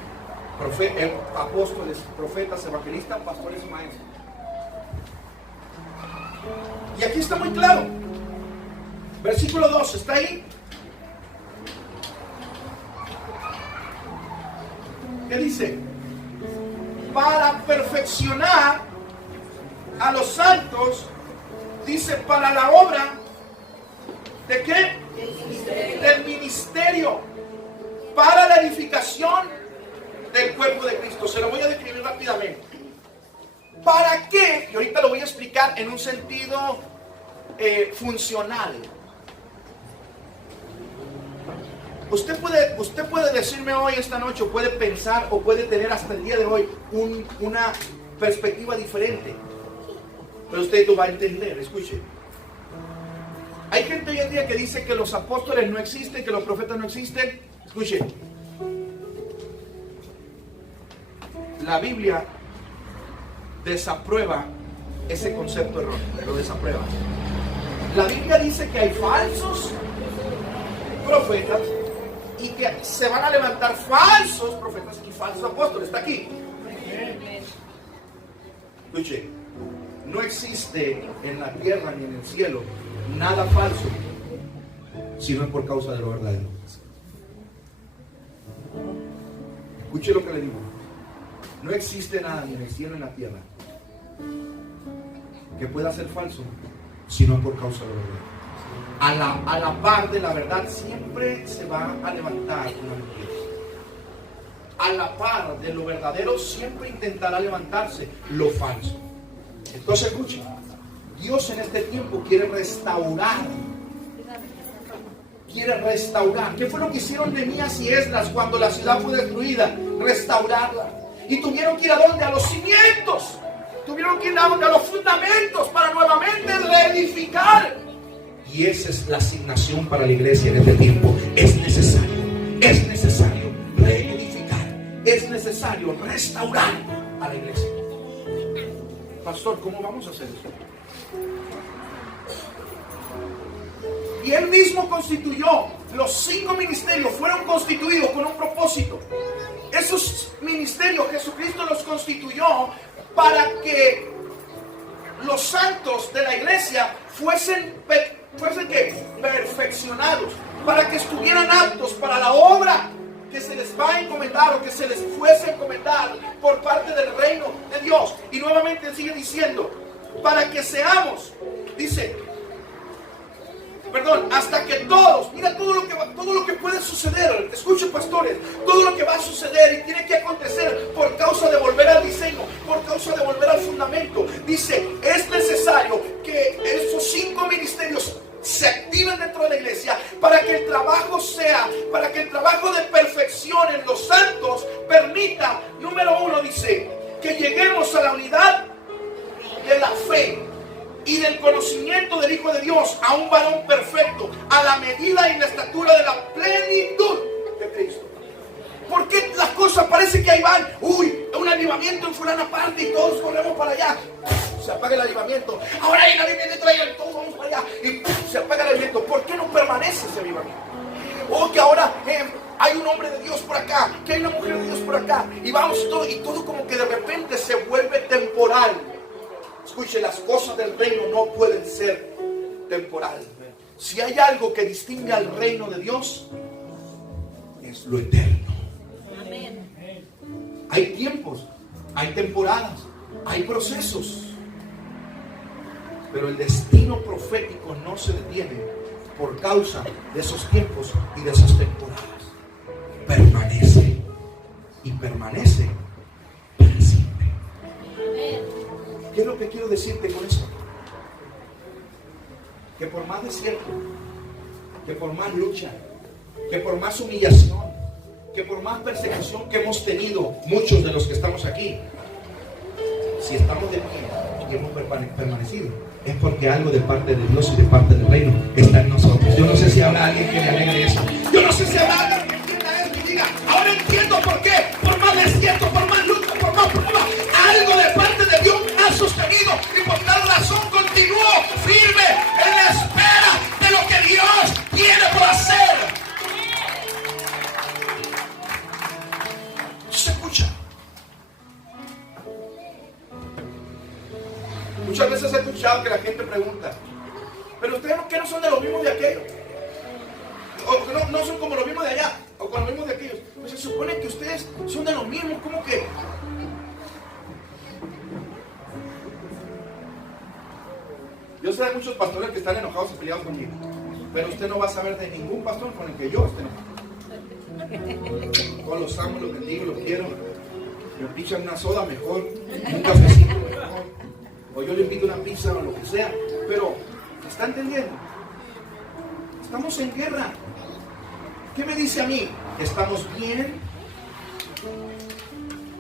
apóstoles, profetas, evangelistas, pastores y maestros. Y aquí está muy claro. Versículo 2, ¿está ahí? ¿Qué dice? Para perfeccionar a los santos, dice, para la obra ¿de qué? Del ministerio, para la edificación del cuerpo de Cristo. Se lo voy a describir rápidamente. ¿Para qué? Y ahorita lo voy a explicar en un sentido funcional. Usted puede decirme hoy, esta noche, o puede pensar, o puede tener hasta el día de hoy una perspectiva diferente. Pero usted lo va a entender, escuche. Hay gente hoy en día que dice que los apóstoles no existen, que los profetas no existen. Escuche. La Biblia desaprueba ese concepto erróneo, lo desaprueba. La Biblia dice que hay falsos profetas y que se van a levantar falsos profetas y falsos apóstoles. Está aquí. Escuche, no existe en la tierra ni en el cielo nada falso, sino es por causa de lo verdadero. Escuche lo que le digo. No existe nada ni en el cielo ni en la tierra que pueda ser falso, sino por causa de lo verdadero. A la par de la verdad siempre se va a levantar una mentira. A la par de lo verdadero siempre intentará levantarse lo falso. Entonces escuchen, Dios en este tiempo quiere restaurar. Quiere restaurar. ¿Qué fue lo que hicieron Nehemías y Esdras cuando la ciudad fue destruida? Restaurarla. Y tuvieron que ir a dónde? A los cimientos. Tuvieron que ir a los fundamentos para nuevamente reedificar. Y esa es la asignación para la iglesia en este tiempo. Es necesario reedificar. Es necesario restaurar a la iglesia. Pastor, ¿cómo vamos a hacer esto? Y él mismo constituyó, los 5 ministerios fueron constituidos con un propósito. Esos ministerios Jesucristo los constituyó para que los santos de la iglesia fuesen ¿qué? Perfeccionados, para que estuvieran aptos para la obra que se les va a encomendar o que se les fuese a encomendar por parte del reino de Dios. Y nuevamente sigue diciendo, para que seamos, dice, hasta que todos, mira todo lo que puede suceder, escuchen pastores, todo lo que va a suceder y tiene que acontecer por causa de volver al diseño, por causa de volver al fundamento. Dice, es necesario que esos 5 ministerios se activen dentro de la iglesia para que el trabajo de perfección en los santos permita, número 1, dice, que lleguemos a la unidad de la fe y del conocimiento del Hijo de Dios, a un varón perfecto, a la medida y la estatura de la plenitud de Cristo. ¿Por qué las cosas parece que ahí van? Un avivamiento en fulana parte y todos corremos para allá. Se apaga el avivamiento. Ahora hay un avivamiento, todos vamos para allá y se apaga el avivamiento. ¿Por qué no permanece ese avivamiento? O que ahora hay un hombre de Dios por acá, que hay una mujer de Dios por acá, y vamos todo como que de repente se vuelve temporal. Escuche, las cosas del reino no pueden ser temporales. Si hay algo que distingue al reino de Dios, es lo eterno. Amén. Hay tiempos, hay temporadas, hay procesos. Pero el destino profético no se detiene por causa de esos tiempos y de esas temporadas. Permanece y permanece para siempre. ¿Qué es lo que quiero decirte con eso? Que por más desierto, que por más lucha, que por más humillación, que por más persecución que hemos tenido muchos de los que estamos aquí, si estamos de pie y hemos permanecido, es porque algo de parte de Dios y de parte del reino está en nosotros. Yo no sé si habrá alguien que le alegre eso. Yo no sé si habrá alguien que entienda eso y diga, ahora entiendo por qué, por más desierto, por más lucha, por más prueba, algo de parte de Dios me ha sostenido y por tal razón continúo firme en la espera de lo que Dios tiene por hacer. ¿Se escucha? Muchas veces he escuchado que la gente pregunta, pero ustedes no son de los mismos de aquellos, o no son como los mismos de allá, o como los mismos de aquellos. Pues se supone que ustedes son de los mismos, ¿cómo que? Yo sé de muchos pastores que están enojados y peleados conmigo, pero usted no va a saber de ningún pastor con el que yo esté enojado. Todos los amo, los bendigo, los quiero. Me pichan una soda mejor, un cafecito mejor, o yo le invito una pizza o lo que sea, pero ¿está entendiendo? Estamos en guerra. ¿Qué me dice a mí? Estamos bien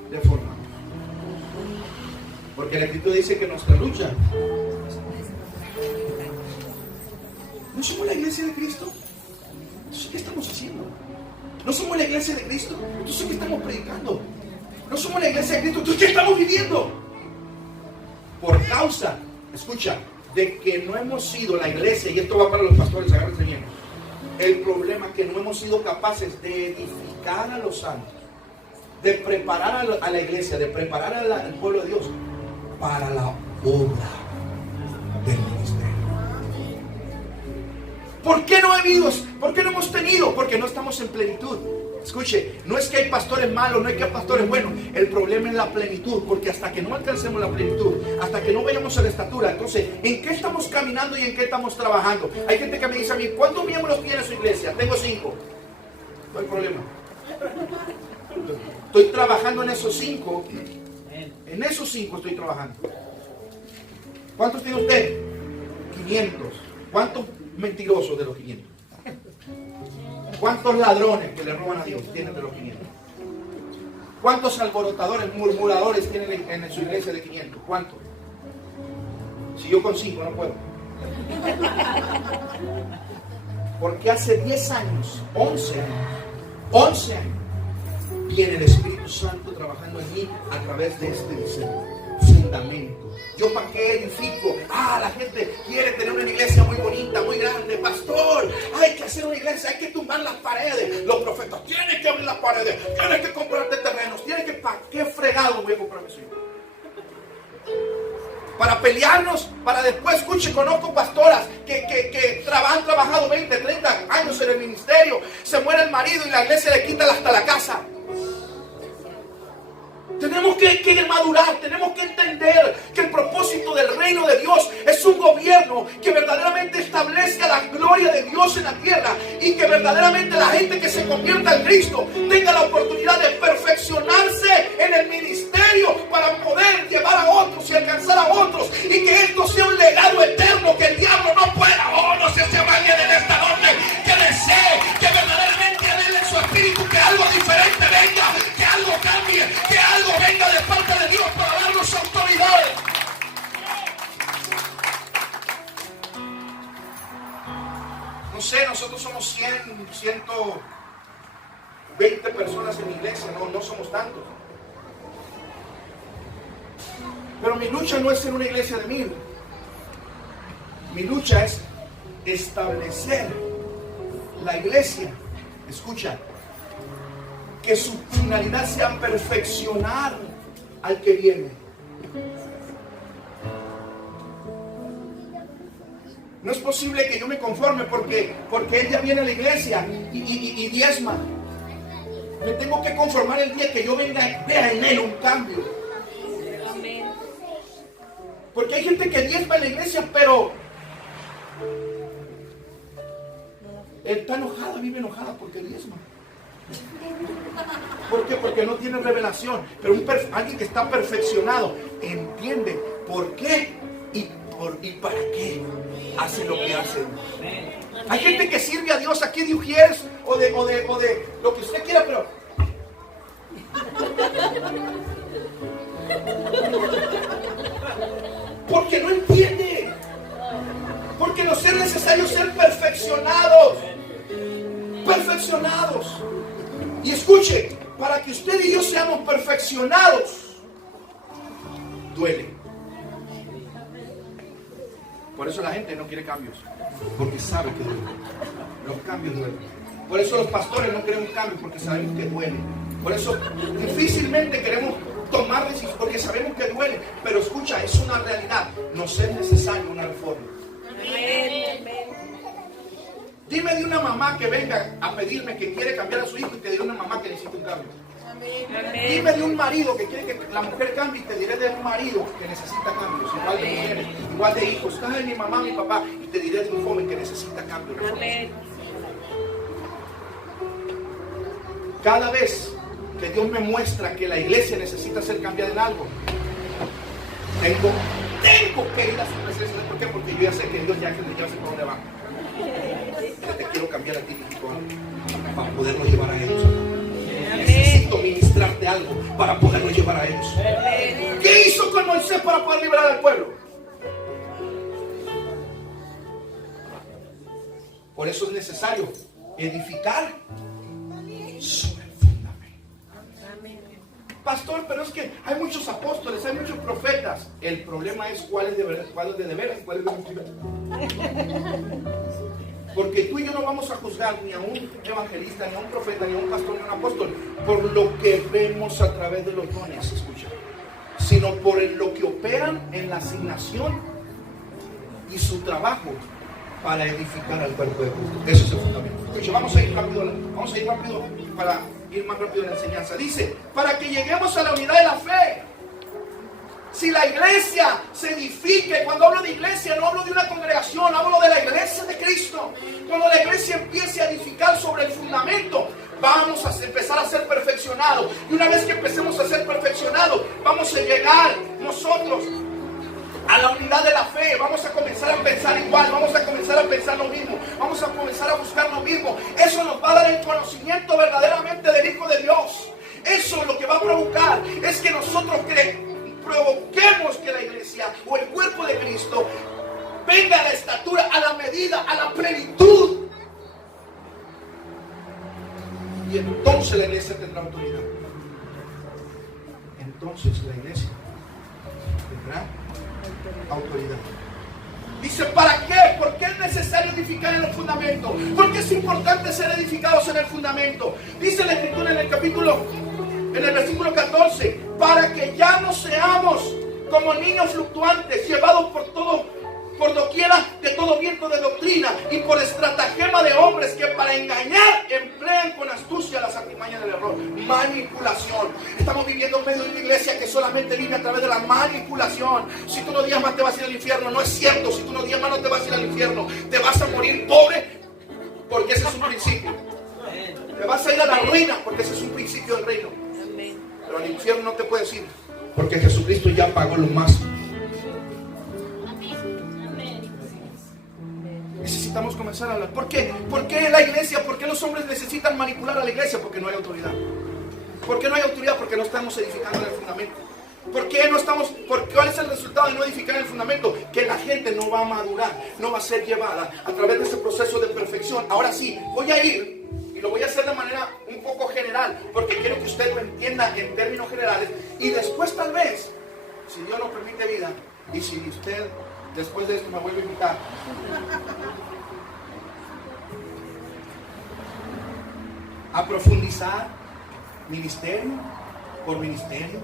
deformados. Porque la Escritura dice que nuestra lucha, ¿no somos la iglesia de Cristo? Entonces, ¿qué estamos haciendo? ¿No somos la iglesia de Cristo? Entonces, ¿qué estamos predicando? ¿No somos la iglesia de Cristo? Entonces, ¿qué estamos viviendo? Por causa, escucha, de que no hemos sido la iglesia, y esto va para los pastores, agárrense bien. El problema es que no hemos sido capaces de edificar a los santos, de preparar a la iglesia, de preparar al pueblo de Dios para la obra del ministerio. ¿Por qué no hemos tenido? Porque no estamos en plenitud. Escuche, no es que hay pastores malos, no es que hay pastores buenos. El problema es la plenitud, porque hasta que no alcancemos la plenitud, hasta que no vayamos a la estatura, entonces, ¿en qué estamos caminando y en qué estamos trabajando? Hay gente que me dice a mí, ¿cuántos miembros tiene su iglesia? Tengo 5. No hay problema. Estoy trabajando en esos 5. En esos 5 estoy trabajando. ¿Cuántos tiene usted? 500. ¿Cuántos mentirosos de los 500? ¿Cuántos ladrones que le roban a Dios tienen de los 500? ¿Cuántos alborotadores, murmuradores tienen en su iglesia de 500? ¿Cuántos? Si yo con 5 no puedo. Porque hace 10 años, 11 años, viene el Espíritu Santo trabajando en mí a través de este fundamento. ¿Yo para qué edifico? La gente quiere tener una iglesia muy bonita, muy grande. Pastor, hay que hacer una iglesia, hay que tumbar las paredes. Los profetas, tienes que abrir las paredes, tienes que comprarte terrenos, tienes que... ¿Para qué fregado voy a comprar eso? Para pelearnos, para después, escuche, conozco pastoras que han trabajado 20, 30 años en el ministerio, se muere el marido y la iglesia le quita hasta la casa. Tenemos que madurar, tenemos que entender que el propósito del reino de Dios es un gobierno que verdaderamente establezca la gloria de Dios en la tierra y que verdaderamente la gente que se convierta en Cristo tenga la oportunidad de perfeccionarse en el ministerio para poder llevar a otros y alcanzar a otros y que esto sea un legado eterno que el diablo no pueda. No sé si hay alguien en esta noche que desee que verdaderamente anhele en su espíritu que algo diferente venga, que algo cambie, que algo venga de parte de Dios para darnos autoridad. No sé, nosotros somos 100, 120 personas en mi iglesia, no somos tantos. Pero mi lucha no es ser una iglesia de 1000. Mi lucha es establecer la iglesia, escucha, que su finalidad sea perfeccionar al que viene. No es posible que yo me conforme porque él ya viene a la iglesia y diezma. Me tengo que conformar el día que yo venga, vea en él un cambio. Amén. Porque hay gente que diezma en la iglesia, pero está enojada, vive enojada porque diezma. ¿Por qué? Porque no tiene revelación. Pero alguien que está perfeccionado entiende por qué y para qué hace lo que hace. Hay gente que sirve a Dios aquí de Ujieres o de lo que usted quiera, pero porque no entiende. Porque nos es necesario ser perfeccionados. Perfeccionados. Y escuche, para que usted y yo seamos perfeccionados, duele. Por eso la gente no quiere cambios, porque sabe que duele. Los cambios duelen. Por eso los pastores no queremos cambios, porque sabemos que duele. Por eso difícilmente queremos tomar decisiones, porque sabemos que duele. Pero escucha, es una realidad. Nos es necesario una reforma. Amén. Dime de una mamá que venga a pedirme que quiere cambiar a su hijo y te diré una mamá que necesita un cambio. Amén. Dime de un marido que quiere que la mujer cambie y te diré de un marido que necesita cambios, igual de mujeres, igual de hijos. Ay, mi mamá, mi papá, y te diré de un joven que necesita cambios. Amén. Cada vez que Dios me muestra que la iglesia necesita ser cambiada en algo, tengo que ir a su presencia. ¿Por qué? Porque yo ya sé que Dios ya sé por dónde va. Que te quiero cambiar a ti, para poderlo llevar a ellos. Necesito ministrarte algo para poderlo llevar a ellos. ¿Qué hizo con Moisés para poder liberar al pueblo? Por eso es necesario edificar sobre el fundamento. Pastor, pero es que hay muchos apóstoles, hay muchos profetas. El problema es cuál es de veras, cuál es de veras, cuál es de mentira. Porque tú y yo no vamos a juzgar ni a un evangelista, ni a un profeta, ni a un pastor, ni a un apóstol por lo que vemos a través de los dones, escucha, sino por lo que operan en la asignación y su trabajo para edificar al cuerpo de Cristo. Eso es el fundamento. Escucha, vamos a ir rápido para ir más rápido en la enseñanza. Dice, para que lleguemos a la unidad de la fe. Si la iglesia se edifique, cuando hablo de iglesia no hablo de una congregación, hablo de la iglesia de Cristo. Cuando la iglesia empiece a edificar sobre el fundamento, vamos a empezar a ser perfeccionados. Y una vez que empecemos a ser perfeccionados, vamos a llegar nosotros a la unidad de la fe. Vamos a comenzar a pensar igual, vamos a comenzar a pensar lo mismo, vamos a comenzar a buscar lo mismo. Eso nos va a dar el conocimiento verdaderamente del Hijo de Dios. Eso lo que va a provocar es que nosotros provoquemos que la iglesia o el cuerpo de Cristo venga a la estatura, a la medida, a la plenitud. Y entonces la iglesia tendrá autoridad. Entonces la iglesia tendrá autoridad. Dice, ¿para qué? ¿Por qué es necesario edificar en el fundamento? ¿Por qué es importante ser edificados en el fundamento? Dice la Escritura en el versículo 14, para que ya no seamos como niños fluctuantes, llevados por doquiera de todo viento de doctrina y por estratagema de hombres que para engañar emplean con astucia las artimañas del error. Manipulación. Estamos viviendo en medio de una iglesia que solamente vive a través de la manipulación. Si tú no diezmas te vas a ir al infierno. No es cierto. Si tú no diezmas no te vas a ir al infierno. Te vas a morir pobre porque ese es un principio. Te vas a ir a la ruina porque ese es un principio del reino. Pero al infierno no te puedes ir porque Jesucristo ya pagó lo más. Necesitamos comenzar a hablar. ¿Por qué? ¿Por qué la iglesia? ¿Por qué los hombres necesitan manipular a la iglesia? Porque no hay autoridad. ¿Por qué no hay autoridad? Porque no estamos edificando en el fundamento. ¿Por qué no estamos? ¿Cuál es el resultado de no edificar en el fundamento? Que la gente no va a madurar, no va a ser llevada a través de ese proceso de perfección. Ahora sí, voy a ir y lo voy a hacer de manera un poco general, porque quiero que usted lo entienda en términos generales. Y después tal vez, si Dios nos permite vida, y si usted después de esto me vuelve a invitar, a profundizar ministerio por ministerio,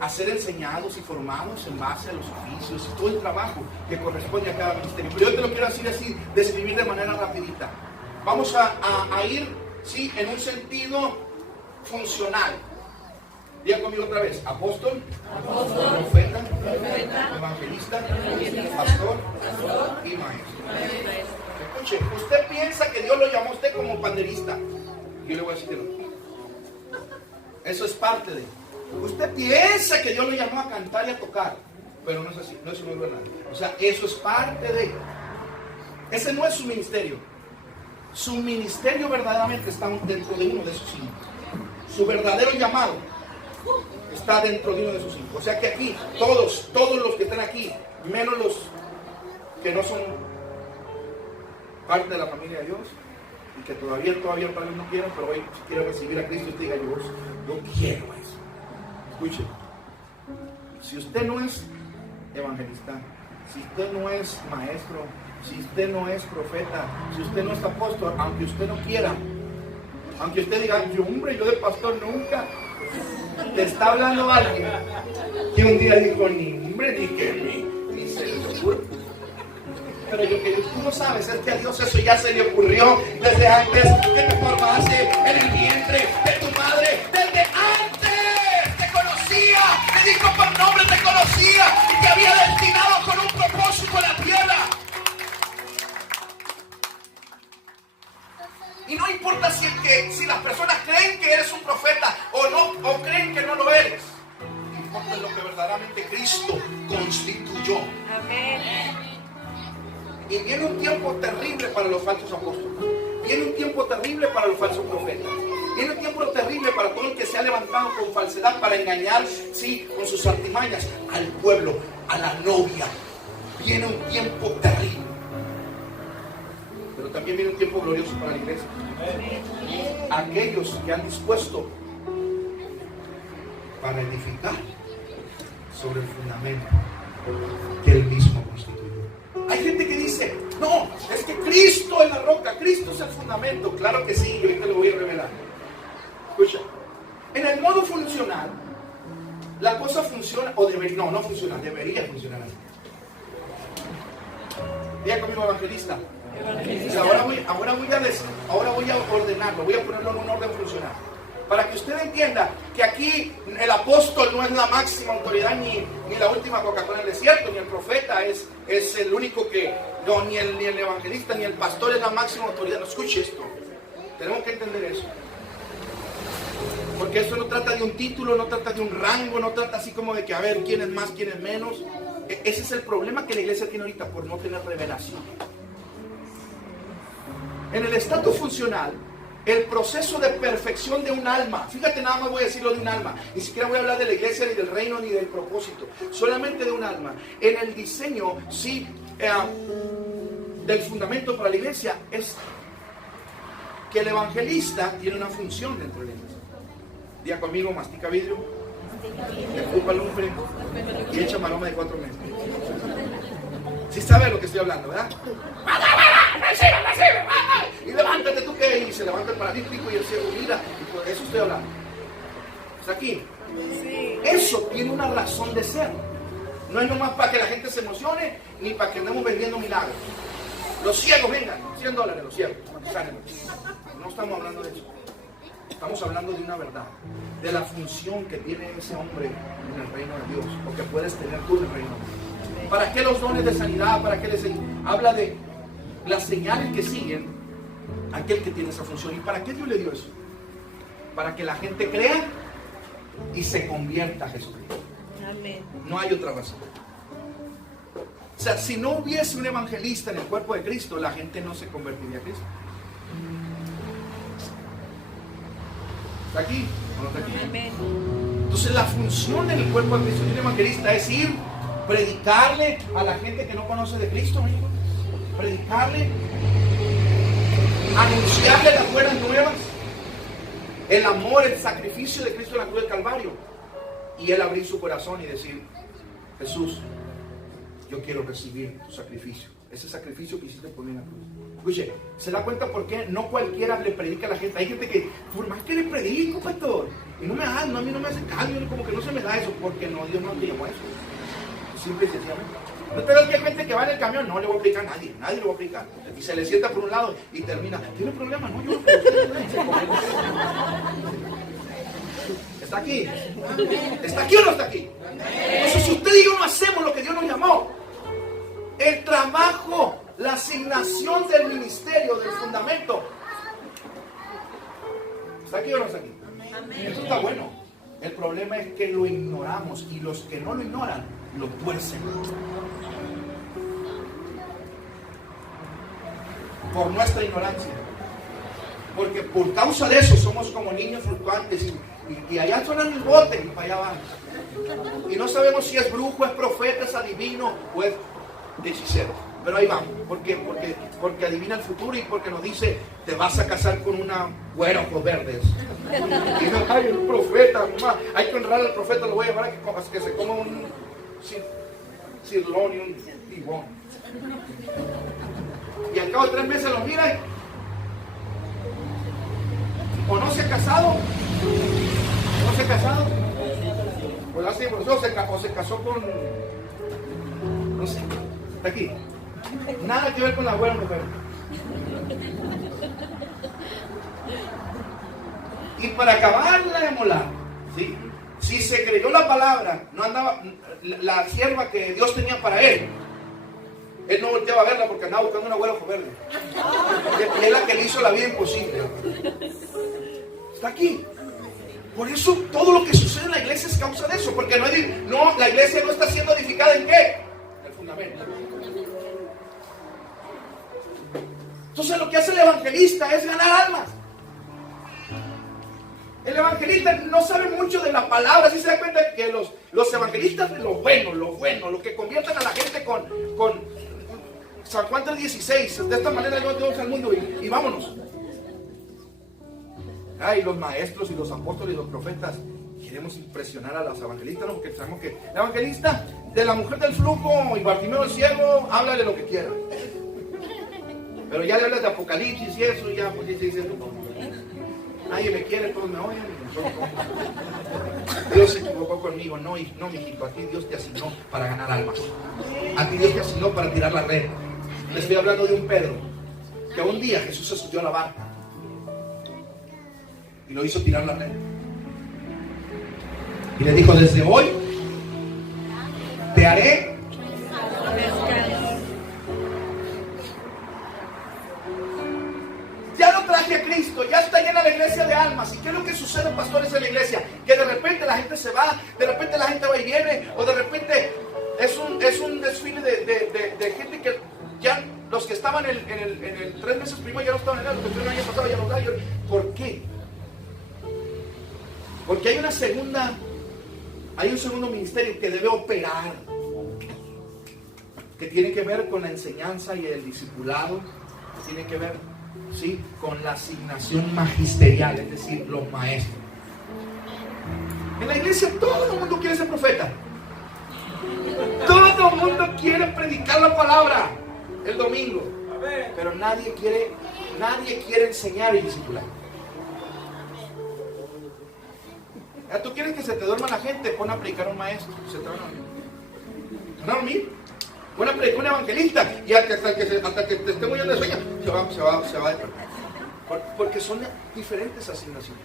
a ser enseñados y formados en base a los oficios y todo el trabajo que corresponde a cada ministerio. Pero yo te lo quiero decir así, describir de manera rapidita. Vamos a ir, sí, en un sentido funcional. Diga conmigo otra vez: apóstol, profeta, evangelista, pastor y maestro. Escuche, usted piensa que Dios lo llamó a usted como panderista. Yo le voy a decir que no. Eso es parte de. Usted piensa que Dios lo llamó a cantar y a tocar, pero no es así, no es verdad. O sea, eso es parte de. Ese no es su ministerio. Su ministerio verdaderamente está dentro de uno de sus hijos. Su verdadero llamado está dentro de uno de sus hijos. O sea que aquí, todos los que están aquí, menos los que no son parte de la familia de Dios y que todavía tal vez no quieran, pero hoy si quieren recibir a Cristo, usted diga: yo quiero eso. Escuche, si usted no es evangelista, si usted no es maestro, si usted no es profeta, si usted no es apóstol, aunque usted no quiera, aunque usted diga: yo de pastor nunca, te está hablando alguien que un día dijo: ni se le ocurre. Pero lo que tú no sabes es que a Dios eso ya se le ocurrió desde antes que te formaste en el vientre de tu madre. Desde antes te conocía, te dijo por nombre, te conocía y te había destinado con un propósito en la tierra. Y no importa si las personas creen que eres un profeta o creen que no lo eres. Importa lo que verdaderamente Cristo constituyó. Amén. Y viene un tiempo terrible para los falsos apóstoles. Viene un tiempo terrible para los falsos profetas. Viene un tiempo terrible para todo el que se ha levantado con falsedad para engañar, sí, con sus artimañas al pueblo, a la novia. Viene un tiempo terrible. Pero también viene un tiempo glorioso para la iglesia. Aquellos que han dispuesto para edificar sobre el fundamento que Él mismo constituyó. Hay gente que dice: no, es que Cristo es la roca, Cristo es el fundamento. Claro que sí, yo ahorita lo voy a revelar. Escucha, en el modo funcional, la cosa funciona, o debería, no funciona, debería funcionar así. Diga conmigo: evangelista. Ahora voy a ordenarlo, voy a ponerlo en un orden funcional. Para que usted entienda que aquí el apóstol no es la máxima autoridad, ni la última Coca-Cola en el desierto, ni el profeta es el único que, no, ni el evangelista, ni el pastor es la máxima autoridad. No, escuche esto. Tenemos que entender eso. Porque esto no trata de un título, no trata de un rango, no trata así como de que a ver quién es más, quién es menos. Ese es el problema que la iglesia tiene ahorita por no tener revelación. En el estatus funcional, el proceso de perfección de un alma, fíjate, nada más voy a decirlo de un alma, ni siquiera voy a hablar de la iglesia, ni del reino, ni del propósito, solamente de un alma. En el diseño, sí, del fundamento para la iglesia, es que el evangelista tiene una función dentro de la iglesia. Diga conmigo: mastica vidrio, escupa lumbre y echa maroma de 4 metros. ¿Sí sabe lo que estoy hablando, verdad? Recibe. Y levántate tú que, y se levanta el paralítico y el ciego mira, y por eso estoy hablando. ¿Está aquí? Sí. Eso tiene una razón de ser. No es nomás para que la gente se emocione, ni para que andemos vendiendo milagros. Los ciegos, vengan, $100 los ciegos. No estamos hablando de eso. Estamos hablando de una verdad, de la función que tiene ese hombre en el reino de Dios, o que puedes tener tú en el reino de Dios. ¿Para qué los dones de sanidad? ¿Para qué les habla de las señales que siguen aquel que tiene esa función? ¿Y para qué Dios le dio eso? Para que la gente crea y se convierta a Jesucristo. Amén. No hay otra razón. O sea, si no hubiese un evangelista en el cuerpo de Cristo, la gente no se convertiría a Cristo. ¿Está aquí o no está aquí? Amén. Entonces la función del cuerpo de Cristo de un evangelista es ir, predicarle a la gente que no conoce de Cristo, amigo. Predicarle, anunciarle las buenas nuevas, el amor, el sacrificio de Cristo en la cruz del Calvario, y él abrir su corazón y decir: Jesús, yo quiero recibir tu sacrificio, ese sacrificio que hiciste por mí en la cruz. Escuche, ¿se da cuenta por qué no cualquiera le predica a la gente? Hay gente que, por más que le predico, pastor, y a mí no me hace caso, como que no se me da eso, porque no, Dios no te llamó a eso. Simple y sencillamente. No te veo que hay gente que va en el camión, no le voy a predicar a nadie le voy a predicar. Y se le sienta por un lado y termina: ¿tiene problema? No, yo no puedo. ¿Está aquí? ¿Está aquí o no está aquí? Entonces, si usted y yo no hacemos lo que Dios nos llamó, el trabajo, la asignación del ministerio, del fundamento, ¿está aquí o no está aquí? Eso está bueno. El problema es que lo ignoramos y los que no lo ignoran, lo tuercen. Por nuestra ignorancia. Porque por causa de eso somos como niños fluctuantes y allá suenan el bote y para allá van. Y no sabemos si es brujo, es profeta, es adivino o es hechicero. Pero ahí vamos. ¿Por qué? Porque adivina el futuro y porque nos dice, te vas a casar con una güera ojos verdes. Y no, ay, el profeta, mamá, hay que honrar al profeta, lo voy a llevar a que se coma un cirlón y un tibón. Y al cabo de 3 meses lo mira y, o no se ha casado, no se ha casado, pues así, o se casó con, no sé, está aquí, nada que ver con la buena mujer. Y para acabarla de molar, ¿sí? Si se creyó la palabra, no andaba la sierva que Dios tenía para él no volteaba a verla porque andaba buscando una abuela verde. Y es la que le hizo la vida imposible. Está aquí. Por eso todo lo que sucede en la iglesia es causa de eso. Porque la iglesia no está siendo edificada ¿en qué? El fundamento. Entonces lo que hace el evangelista es ganar almas. El evangelista no sabe mucho de la palabra. ¿Sí se da cuenta que los evangelistas de lo bueno, lo que convierten a la gente con San Juan 3:16, de esta manera yo tengo al mundo y vámonos. Ay, los maestros y los apóstoles y los profetas queremos impresionar a los evangelistas, ¿no? Porque sabemos que el evangelista de la mujer del flujo y Bartimeo el ciego, háblale lo que quiera. Pero ya le hablas de Apocalipsis y eso, ya pues dice, nadie me quiere, todos me oyen. Dios se equivocó conmigo, no, mijito, a ti Dios te asignó para ganar almas. A ti Dios te asignó para tirar la red. Le estoy hablando de un Pedro, que un día Jesús se subió a la barca y lo hizo tirar la red. Y le dijo, desde hoy te haré ya no traje a Cristo, ya está llena la iglesia de almas. ¿Y qué es lo que sucede, pastores, en la iglesia? Que de repente la gente se va, de repente la gente va y viene, o de repente es un desfile de gente que ya los que estaban en el 3 meses primero ya no estaban en él, los que estuvieron el año pasado ya no estaban. ¿Por qué? Porque hay un segundo ministerio que debe operar, que tiene que ver con la enseñanza y el discipulado, que tiene que ver, ¿sí?, con la asignación magisterial, es decir, los maestros. En la iglesia todo el mundo quiere ser profeta. Todo el mundo quiere predicar la palabra el domingo, pero nadie quiere enseñar y discipular. ¿Tú quieres que se te duerma la gente? Pon a predicar a un maestro, se te van a dormir. ¿Van a dormir? Pon a predicar a un evangelista y hasta que te esté muriendo de sueño se va a despertar. Porque son diferentes asignaciones.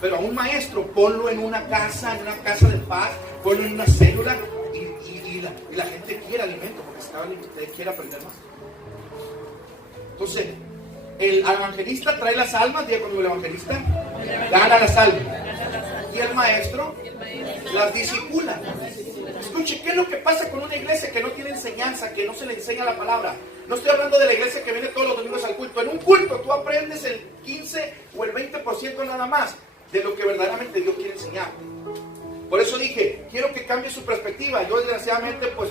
Pero a un maestro ponlo en una casa de paz, ponlo en una célula y la gente quiere alimento porque quiere aprender más. Entonces, el evangelista trae las almas, diga conmigo, el evangelista gana las almas. Y el maestro las discipula. Escuche, ¿qué es lo que pasa con una iglesia que no tiene enseñanza, que no se le enseña la palabra? No estoy hablando de la iglesia que viene todos los domingos al culto. En un culto tú aprendes el 15 o el 20% nada más de lo que verdaderamente Dios quiere enseñar. Por eso dije, quiero que cambie su perspectiva. Yo desgraciadamente pues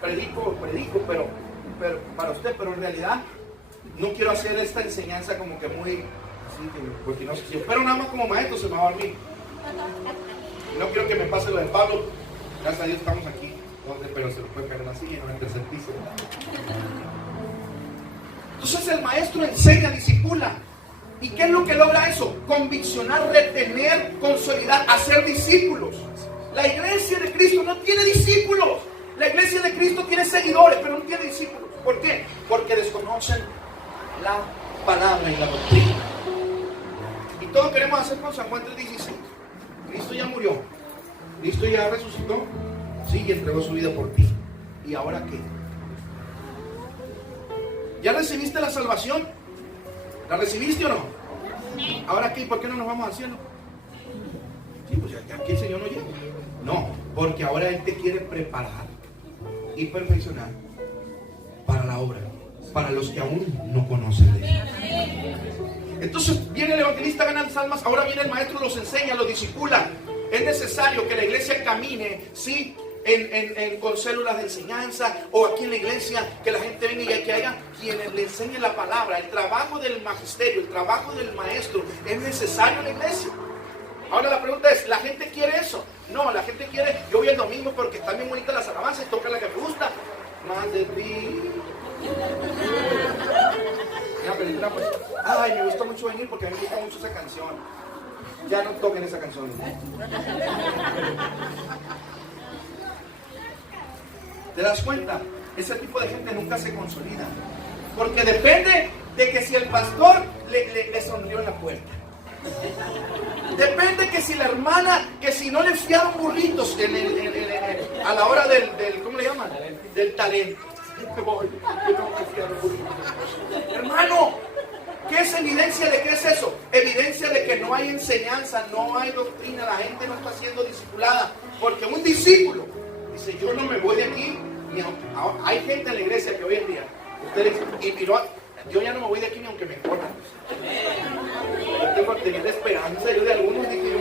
predico, pero para usted, pero en realidad no quiero hacer esta enseñanza como que muy así, porque no sé, si yo espero nada más como maestro se me va a dormir. No quiero que me pase lo de Pablo. Gracias a Dios estamos aquí, pero se lo puede caer en la silla, no en el tercer piso. Entonces el maestro enseña, discipula. ¿Y qué es lo que logra eso? Conviccionar, retener, consolidar, hacer discípulos. La iglesia de Cristo no tiene discípulos. La iglesia de Cristo tiene seguidores, pero no tiene discípulos. ¿Por qué? Porque desconocen la palabra y la doctrina. Y todo queremos hacer con San Juan 3:16. Cristo ya murió, Cristo ya resucitó, sí, y entregó su vida por ti. ¿Y ahora qué? ¿Ya recibiste la salvación? ¿La recibiste o no? ¿Ahora qué? ¿Por qué no nos vamos al cielo? Sí, pues ya aquí el Señor no llega. No, porque ahora Él te quiere preparar y perfeccionar para la obra, para los que aún no conocen de Él. Entonces viene el evangelista, gana las almas, ahora viene el maestro, los enseña, los discipula. Es necesario que la iglesia camine, sí, con células de enseñanza, o aquí en la iglesia, que la gente venga y que haya quienes le enseñen la palabra. El trabajo del magisterio, el trabajo del maestro es necesario en la iglesia. Ahora la pregunta es, ¿la gente quiere eso? No, la gente quiere, yo voy el domingo porque están bien bonitas las alabanzas, toca la que me gusta. Más de ti. Una película, pues, ay, me gusta mucho venir porque a mí me gusta mucho esa canción. Ya no toquen esa canción. ¿Te das cuenta? Ese tipo de gente nunca se consolida. Porque depende de que si el pastor le sonrió en la puerta. Depende que si la hermana, que si no le fiaron burritos a la hora del ¿cómo le llaman? Del talento. Hermano, ¿qué es evidencia de qué es eso? Evidencia de que no hay enseñanza, no hay doctrina, la gente no está siendo discipulada. Porque un discípulo dice, yo no me voy de aquí. Hay gente en la iglesia que hoy en día, yo ya no me voy de aquí ni aunque me corran. Yo tengo que tener esperanza, yo de algunos dije, yo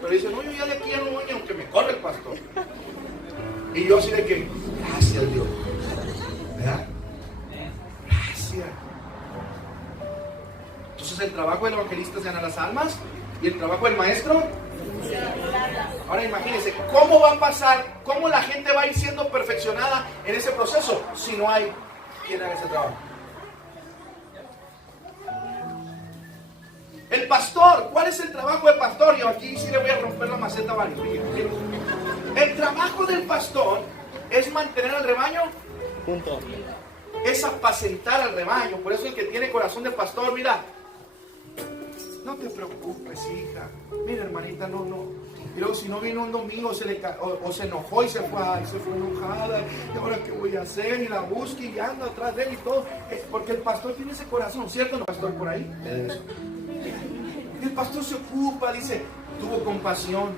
pero dice, no, yo ya de aquí ya no voy ni aunque me corra el pastor. Y yo así de que, gracias Dios, ¿verdad? Gracias. Entonces el trabajo del evangelista es ganar las almas, y el trabajo del maestro. Ahora imagínense, ¿cómo va a pasar? ¿Cómo la gente va a ir siendo perfeccionada en ese proceso si no hay quien haga ese trabajo? El pastor, ¿cuál es el trabajo del pastor? Yo aquí sí le voy a romper la maceta a varios. El trabajo del pastor es mantener al rebaño junto. Es apacentar al rebaño. Por eso el que tiene corazón de pastor, mira, no te preocupes, hija. Mira, hermanita, no. Y luego si no vino un domingo o se enojó y se fue enojada. ¿Y ahora qué voy a hacer? Y la busca y anda atrás de él y todo. Es porque el pastor tiene ese corazón, ¿cierto? ¿No, pastor, por ahí? El pastor se ocupa, dice, tuvo compasión.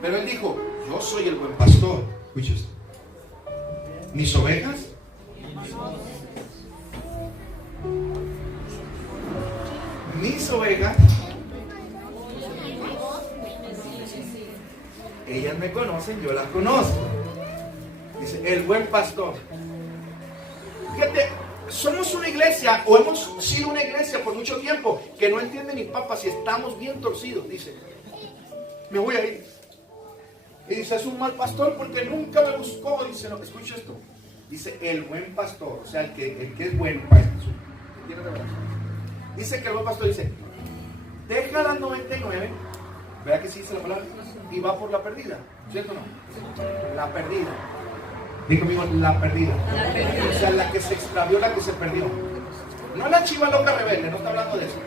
Pero él dijo, yo soy el buen pastor. Escuches. Mis ovejas ellas me conocen, yo las conozco. Dice, el buen pastor. Fíjate, somos una iglesia, o hemos sido una iglesia por mucho tiempo, que no entiende ni papa si estamos bien torcidos. Dice, me voy a ir. Y dice, es un mal pastor porque nunca me buscó. Dice, no, escucha esto. Dice, el buen pastor, o sea, el que es bueno, dice que el buen pastor dice, deja las 99, vea que sí dice la palabra, y va por la perdida, ¿cierto o no? La perdida. Digo conmigo, la perdida. O sea, la que se extravió, la que se perdió. No la chiva loca rebelde, no está hablando de eso.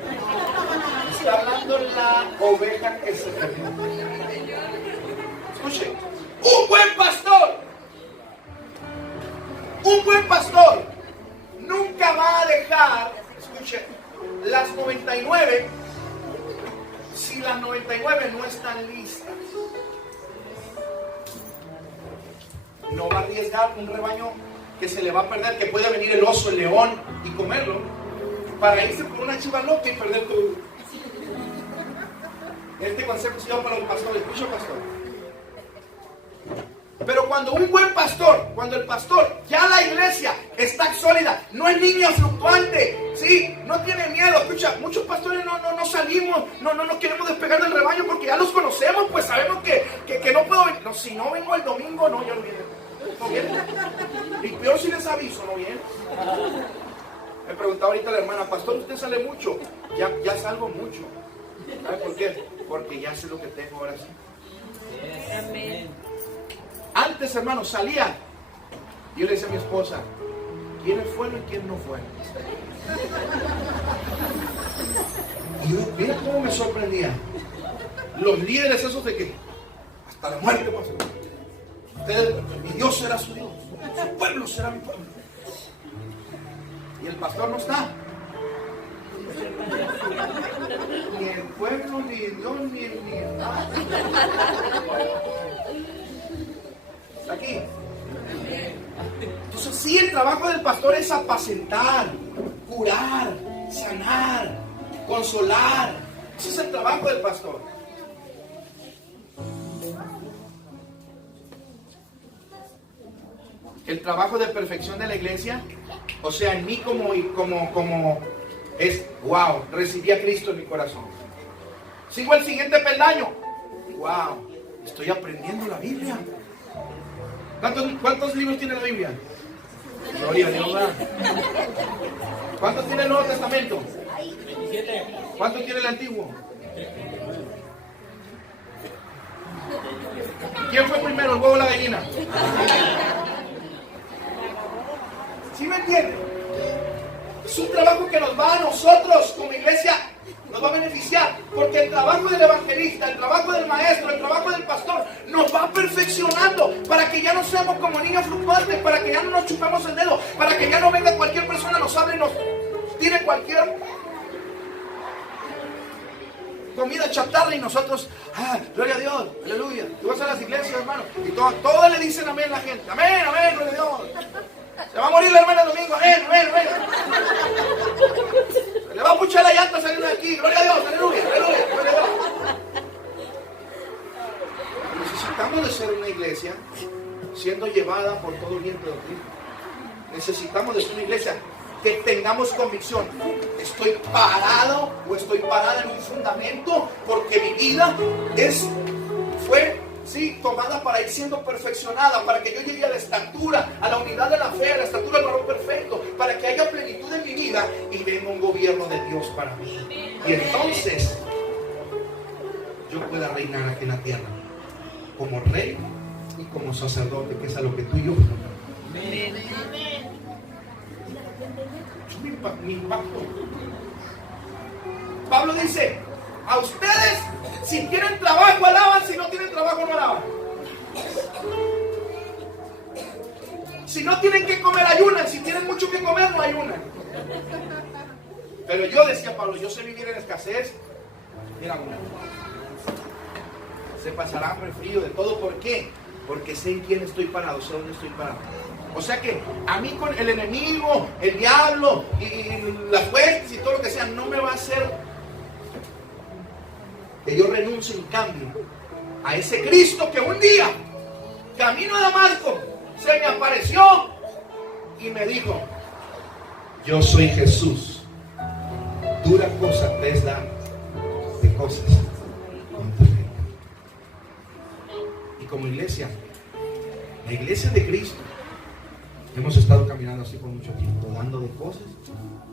Está hablando la oveja que se perdió. Escuche, un buen pastor nunca va a dejar, escuche, las 99 si las 99 no están listas. No va a arriesgar un rebaño que se le va a perder, que puede venir el oso, el león y comerlo, para irse por una chiva loca y perder todo. Este consejo se llama para los pastores. Escucha, pastor. Pero cuando un buen pastor, cuando el pastor, ya la iglesia está sólida, no es niño fluctuante, ¿sí? No tiene miedo. Escucha, muchos pastores no salimos, no queremos despegar del rebaño porque ya los conocemos, pues sabemos que no puedo venir. No, si no vengo el domingo, no, yo no viene. ¿No viene? Y peor si les aviso, ¿no viene? Me preguntaba ahorita la hermana, pastor, ¿usted sale mucho? Ya salgo mucho. ¿Sabe por qué? Porque ya sé lo que tengo ahora sí. Amén. Antes, hermanos, salía. Yo le decía a mi esposa, ¿quiénes fueron y quiénes no fueron? Y yo, mira cómo me sorprendía. los líderes esos de que hasta la muerte pasa. Mi Dios será su Dios, su pueblo será mi pueblo. Y el pastor no está. Ni el pueblo, ni Dios, ni nada. Está aquí. Entonces sí, el trabajo del pastor es apacentar, curar, sanar, consolar. Ese es el trabajo del pastor. El trabajo de perfección de la iglesia, o sea, en mí como es, wow, recibí a Cristo en mi corazón. Sigo el siguiente peldaño. Wow, estoy aprendiendo la Biblia. ¿Cuántos libros tiene la Biblia? Gloria a Dios. ¿Cuántos tiene el Nuevo Testamento? 27. ¿Cuántos tiene el Antiguo? ¿Quién fue primero, el huevo o la gallina? ¿Sí me entienden? Es un trabajo que nos va a nosotros como iglesia, nos va a beneficiar, porque el trabajo del evangelista, el trabajo del maestro, el trabajo del pastor nos va perfeccionando para que ya no seamos como niños fluctuantes, para que ya no nos chupemos el dedo, para que ya no venga cualquier persona, nos hable y nos tire cualquier comida chatarra y nosotros, gloria a Dios, aleluya. Tú vas a las iglesias, hermano, y todos le dicen amén a la gente, amén, amén, gloria a Dios. Se va a morir la hermana el domingo, amén, amén, amén. Se le va a puchar la llanta saliendo de aquí, gloria a Dios, aleluya, aleluya, gloria a Dios. Necesitamos de ser una iglesia siendo llevada por todo viento de doctrina. Necesitamos de ser una iglesia que tengamos convicción. Estoy parado o estoy parada en un fundamento porque mi vida fue tomada para ir siendo perfeccionada, para que yo llegue a la estatura, a la unidad de la fe, a la estatura del varón perfecto, para que haya plenitud en mi vida y venga un gobierno de Dios para mí. Y entonces yo pueda reinar aquí en la tierra como rey y como sacerdote, que es a lo que tú y yo mi impacto. Pablo dice: a ustedes, si tienen trabajo alaban, si no tienen trabajo no alaban. Si no tienen que comer ayunan, si tienen mucho que comer no ayunan. Pero yo, decía Pablo, yo sé vivir en escasez. Mira, se pasará hambre, frío, de todo. ¿Por qué? Porque sé en quién estoy parado, sé dónde estoy parado. O sea que a mí con el enemigo, el diablo y las huestes y todo lo que sea, no me va a hacer que yo renuncie en cambio a ese Cristo que un día, camino a Damasco, se me apareció y me dijo: yo soy Jesús, dura cosa te es dar de cosas. Y como iglesia, la iglesia de Cristo, hemos estado caminando así por mucho tiempo, dando de cosas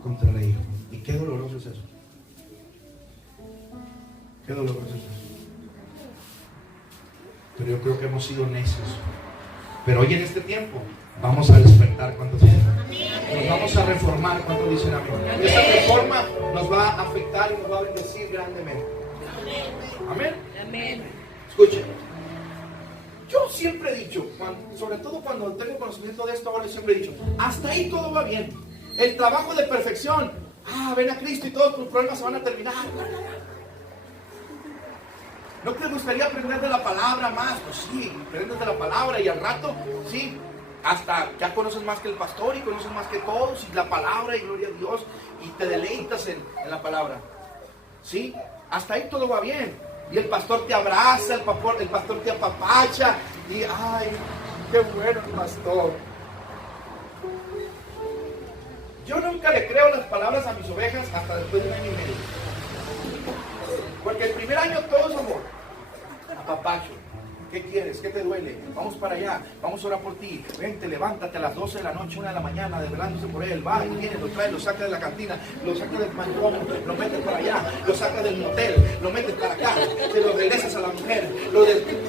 contra la ira. Y qué doloroso es eso. Qué doloroso es eso. Pero yo creo que hemos sido necios. Pero hoy en este tiempo vamos a despertar. ¿Cuántos dicen? Nos vamos a reformar. ¿Cuántos dicen amén? Y esa reforma nos va a afectar y nos va a bendecir grandemente. Amén. Amén. Escuchen. Yo siempre he dicho, sobre todo cuando tengo conocimiento de esto, ahora siempre he dicho, hasta ahí todo va bien. El trabajo de perfección, ven a Cristo y todos tus problemas se van a terminar. ¿No te gustaría aprender de la palabra más? Pues sí, aprendes de la palabra y al rato, sí, hasta ya conoces más que el pastor y conoces más que todos y la palabra y gloria a Dios y te deleitas en la palabra. ¿Sí? Hasta ahí todo va bien. Y el pastor te abraza, el pastor te apapacha y ¡ay, qué bueno el pastor! Yo nunca le creo las palabras a mis ovejas hasta después de 1 año y medio. Porque el primer año todo es amor. Apapacho. ¿Qué quieres? ¿Qué te duele? Vamos para allá, vamos a orar por ti. Vente, levántate a las 12 de la noche, 1 de la mañana, desvelándose por él. Va y viene, lo trae, lo saca de la cantina, lo saca del manicomio, lo metes para allá, lo saca del motel, lo metes para acá, te lo regresas a la mujer,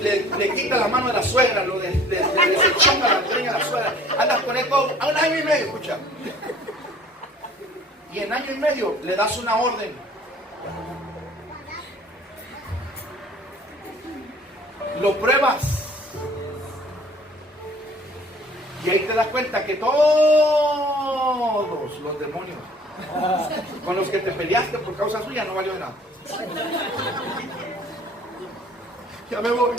le quita la mano de la suegra, le chonga la greña a la suegra. Andas con él todo, a 1 año y medio, escucha. Y en 1 año y medio le das una orden. lo pruebas. Y ahí te das cuenta que todos los demonios con los que te peleaste por causa suya no valió de nada. Ya me voy.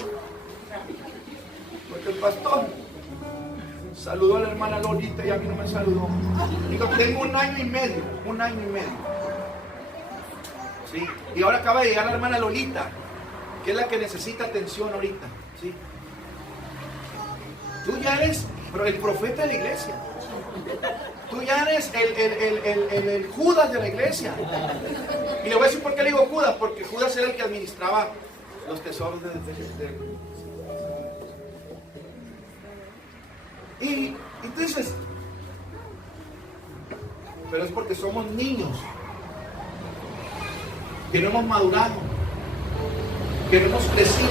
Porque el pastor saludó a la hermana Lolita y a mí no me saludó. Digo, tengo 1 año y medio. ¿Sí? Y ahora acaba de llegar la hermana Lolita, que es la que necesita atención ahorita. ¿Sí? Tú ya eres el profeta de la iglesia. Tú ya eres el Judas de la iglesia. Y le voy a decir por qué le digo Judas, porque Judas era el que administraba los tesoros de... Y entonces, pero es porque somos niños, que no hemos madurado, que no hemos crecido.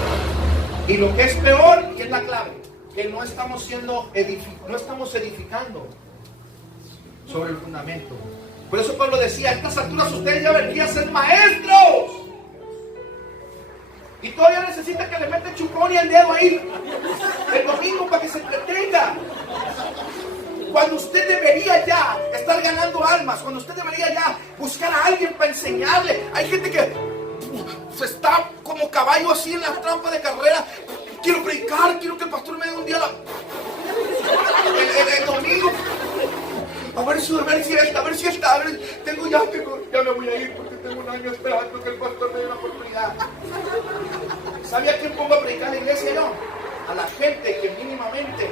Y lo que es peor, y es la clave, que no estamos edificando sobre el fundamento. Por eso Pablo decía, a estas alturas ustedes ya deberían ser maestros. Y todavía necesita que le meten chupón y el dedo ahí el domingo para que se entretenga. Cuando usted debería ya estar ganando almas, cuando usted debería ya buscar a alguien para enseñarle. Hay gente que se está como caballo así en la trampa de carrera. Quiero predicar, quiero que el pastor me dé un día el domingo. A ver si está, ya me voy a ir porque tengo 1 año esperando que el pastor me dé una oportunidad. ¿Sabía a quién pongo a predicar en la iglesia yo? A la gente que mínimamente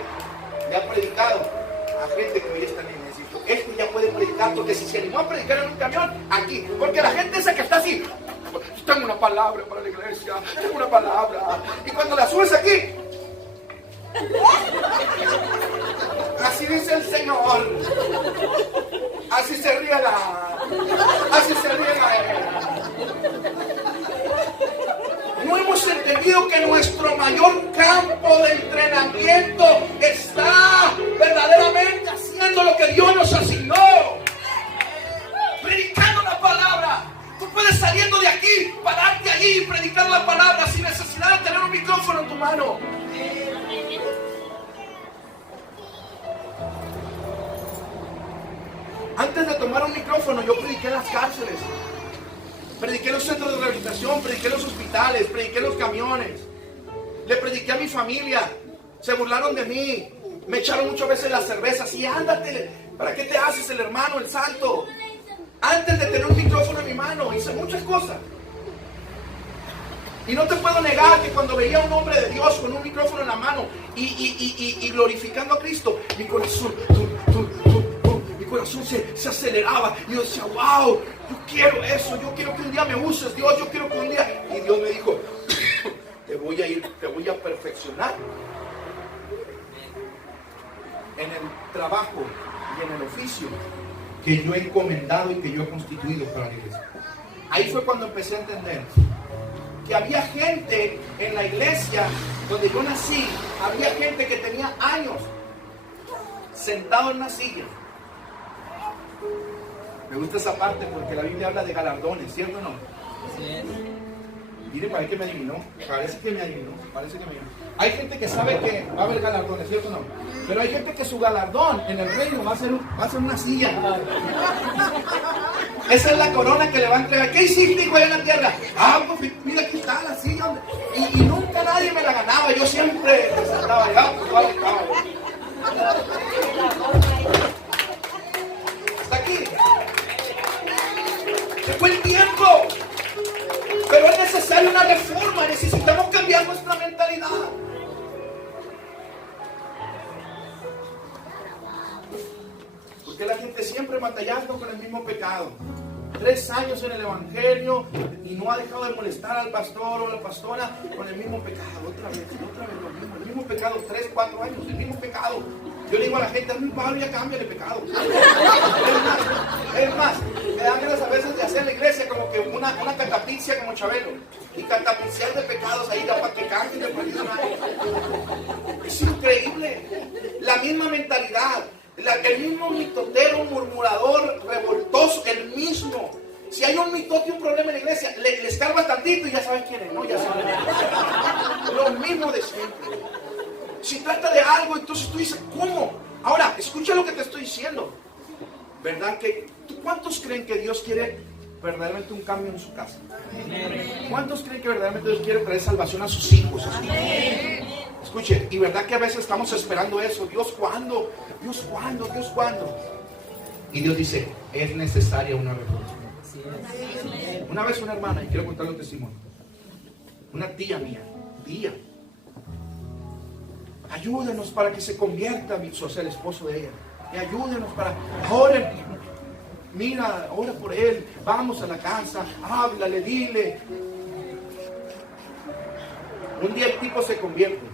le ha predicado, a gente que hoy está en el necesito. Este ya puede predicar, porque si se animó a predicar en un camión, aquí, porque la gente esa que está así, tengo una palabra para la iglesia, tengo una palabra, y cuando la subes aquí, así dice el Señor, así se ríe él. No hemos entendido que nuestro mayor campo de entrenamiento está verdaderamente haciendo lo que Dios nos asignó, predicando la palabra. Tú puedes saliendo de aquí, pararte allí y predicar la palabra sin necesidad de tener un micrófono en tu mano. Antes de tomar un micrófono, yo prediqué en las cárceles, prediqué en los centros de rehabilitación, prediqué en los hospitales, prediqué en los camiones, le prediqué a mi familia, se burlaron de mí, me echaron muchas veces las cervezas y ándate, ¿para qué te haces el hermano, el santo? Antes de tener un micrófono en mi mano, hice muchas cosas. Y no te puedo negar que cuando veía a un hombre de Dios con un micrófono en la mano y glorificando a Cristo, mi corazón se aceleraba y yo decía, wow, yo quiero eso, yo quiero que un día me uses, Dios, yo quiero que un día... Y Dios me dijo, te voy a perfeccionar en el trabajo y en el oficio que yo he encomendado y que yo he constituido para la iglesia. Ahí fue cuando empecé a entender que había gente en la iglesia donde yo nací, había gente que tenía años sentado en una silla. Me gusta esa parte porque la Biblia habla de galardones, ¿cierto o no? Sí. Miren, parece que me adivinó. Hay gente que sabe que va a haber galardones, ¿cierto o no? Pero hay gente que su galardón en el reino va a ser una silla. Esa es la corona que le va a entregar. ¿Qué hiciste, hijo, en la tierra? Pues mira, aquí está la silla. Y nunca nadie me la ganaba. Yo siempre me sentaba allá, hasta aquí. Se fue el tiempo. Pero es necesaria una reforma. Necesitamos cambiar nuestra mentalidad. Porque la gente siempre batallando con el mismo pecado. 3 años en el evangelio y no ha dejado de molestar al pastor o a la pastora con el mismo pecado. Otra vez lo mismo. El mismo pecado, 3, 4 años, el mismo pecado. Yo le digo a la gente, Pablo, ya cambia de pecado. Es más, me dan ganas a veces de hacer la iglesia como que una catapixia como Chabelo. Y catapiciar de pecados ahí para que cambien de perdido nadie. Es increíble. La misma mentalidad. El mismo mitotero, murmurador, revoltoso, el mismo. Si hay un mitote, un problema en la iglesia, le escarba tantito y ya sabes quién es, ¿no? Ya sabes. Lo mismo de siempre. Si trata de algo, entonces tú dices, ¿cómo? Ahora, escucha lo que te estoy diciendo. ¿Verdad que cuántos creen que Dios quiere verdaderamente un cambio en su casa? ¿Cuántos creen que verdaderamente Dios quiere traer salvación a sus hijos? Escuche, y verdad que a veces estamos esperando eso. Dios, ¿cuándo? Dios, ¿cuándo? Dios, ¿cuándo? Y Dios dice, es necesaria una reforma. Una vez una hermana, y quiero contarle un testimonio, una tía mía, ayúdenos para que se convierta, o sea, el esposo de ella, y ayúdenos para, oren, mira, ora por él, vamos a la casa, háblale, dile. Un día el tipo se convierte,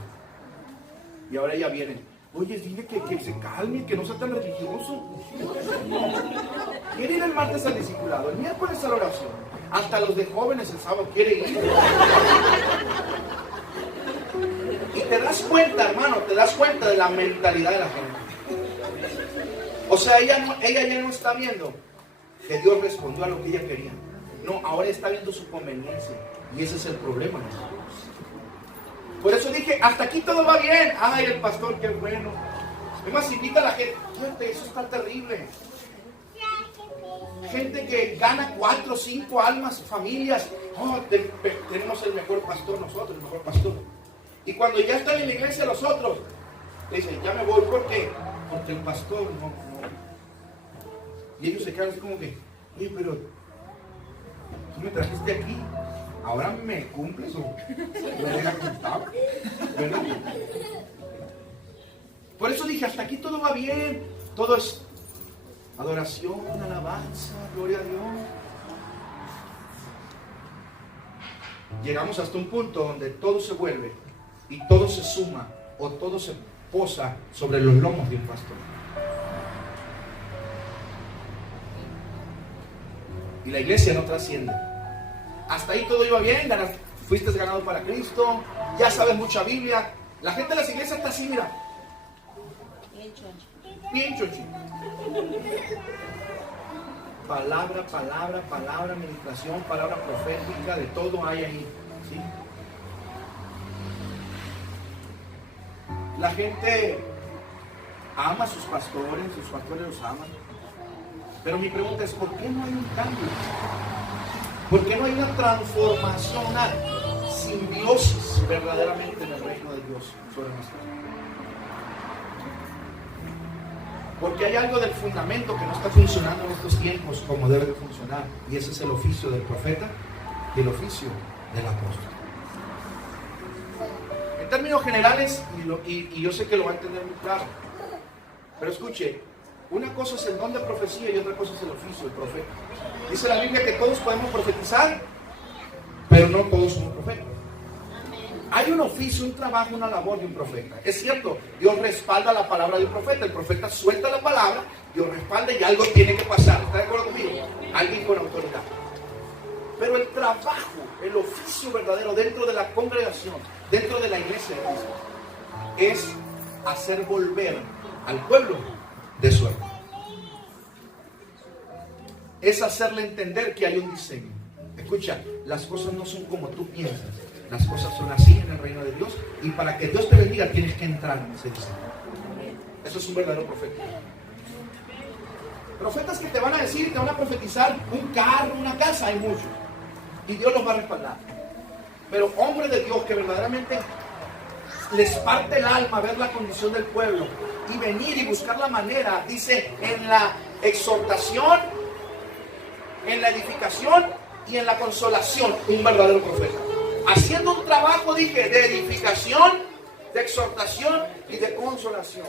y ahora ella viene, oye, dile que se calme, que no sea tan religioso. Quiere ir el martes al discipulado, el miércoles a la oración, hasta los de jóvenes el sábado quiere ir. Y te das cuenta, hermano, te das cuenta de la mentalidad de la gente. O sea, ella ya no está viendo que Dios respondió a lo que ella quería. No, ahora está viendo su conveniencia. Y ese es el problema. Por eso dije, hasta aquí todo va bien. Ay, el pastor, qué bueno. Además, invita a la gente. Fíjate, eso está terrible. Gente que gana 4 o 5 almas, familias. Oh, tenemos el mejor pastor nosotros, el mejor pastor. Y cuando ya están en la iglesia los otros, le dicen, ya me voy, ¿por qué? Porque el pastor no. Y ellos se quedan así como que, oye, pero tú me trajiste aquí, ¿ahora me cumples o me dejas contar? ¿Verdad? Por eso dije, hasta aquí todo va bien, todo es adoración, alabanza, gloria a Dios. Llegamos hasta un punto donde todo se vuelve y todo se suma o todo se posa sobre los lomos de un pastor. Y la iglesia no trasciende. Hasta ahí todo iba bien, fuiste ganado para Cristo, ya sabes mucha Biblia. La gente de las iglesias está así, mira. Bien chonchito. Palabra, meditación, palabra profética, de todo hay ahí, ¿sí? La gente ama a sus pastores los aman. Pero mi pregunta es, ¿por qué no hay un cambio? ¿Por qué no hay una transformación, una simbiosis verdaderamente en el reino de Dios sobre nosotros? Porque hay algo del fundamento que no está funcionando en estos tiempos como debe de funcionar. Y ese es el oficio del profeta y el oficio del apóstol. En términos generales, y yo sé que lo va a entender muy claro, pero escuche, una cosa es el don de profecía y otra cosa es el oficio del profeta. Dice la Biblia que todos podemos profetizar, pero no todos somos profetas. Hay un oficio, un trabajo, una labor de un profeta. Es cierto, Dios respalda la palabra del profeta. El profeta suelta la palabra, Dios respalda y algo tiene que pasar. ¿Está de acuerdo conmigo? Alguien con autoridad. Pero el trabajo, el oficio verdadero dentro de la congregación, dentro de la iglesia de Cristo, es hacer volver al pueblo de su hermano. Es hacerle entender que hay un diseño. Escucha, las cosas no son como tú piensas. Las cosas son así en el reino de Dios. Y para que Dios te bendiga tienes que entrar en ese diseño. Eso es un verdadero profeta. Profetas que te van a decir, te van a profetizar un carro, una casa, hay muchos. Y Dios los va a respaldar. Pero hombres de Dios que verdaderamente les parte el alma ver la condición del pueblo y venir y buscar la manera, dice, en la exhortación, en la edificación y en la consolación, un verdadero profeta. Haciendo un trabajo, dije, de edificación, de exhortación y de consolación.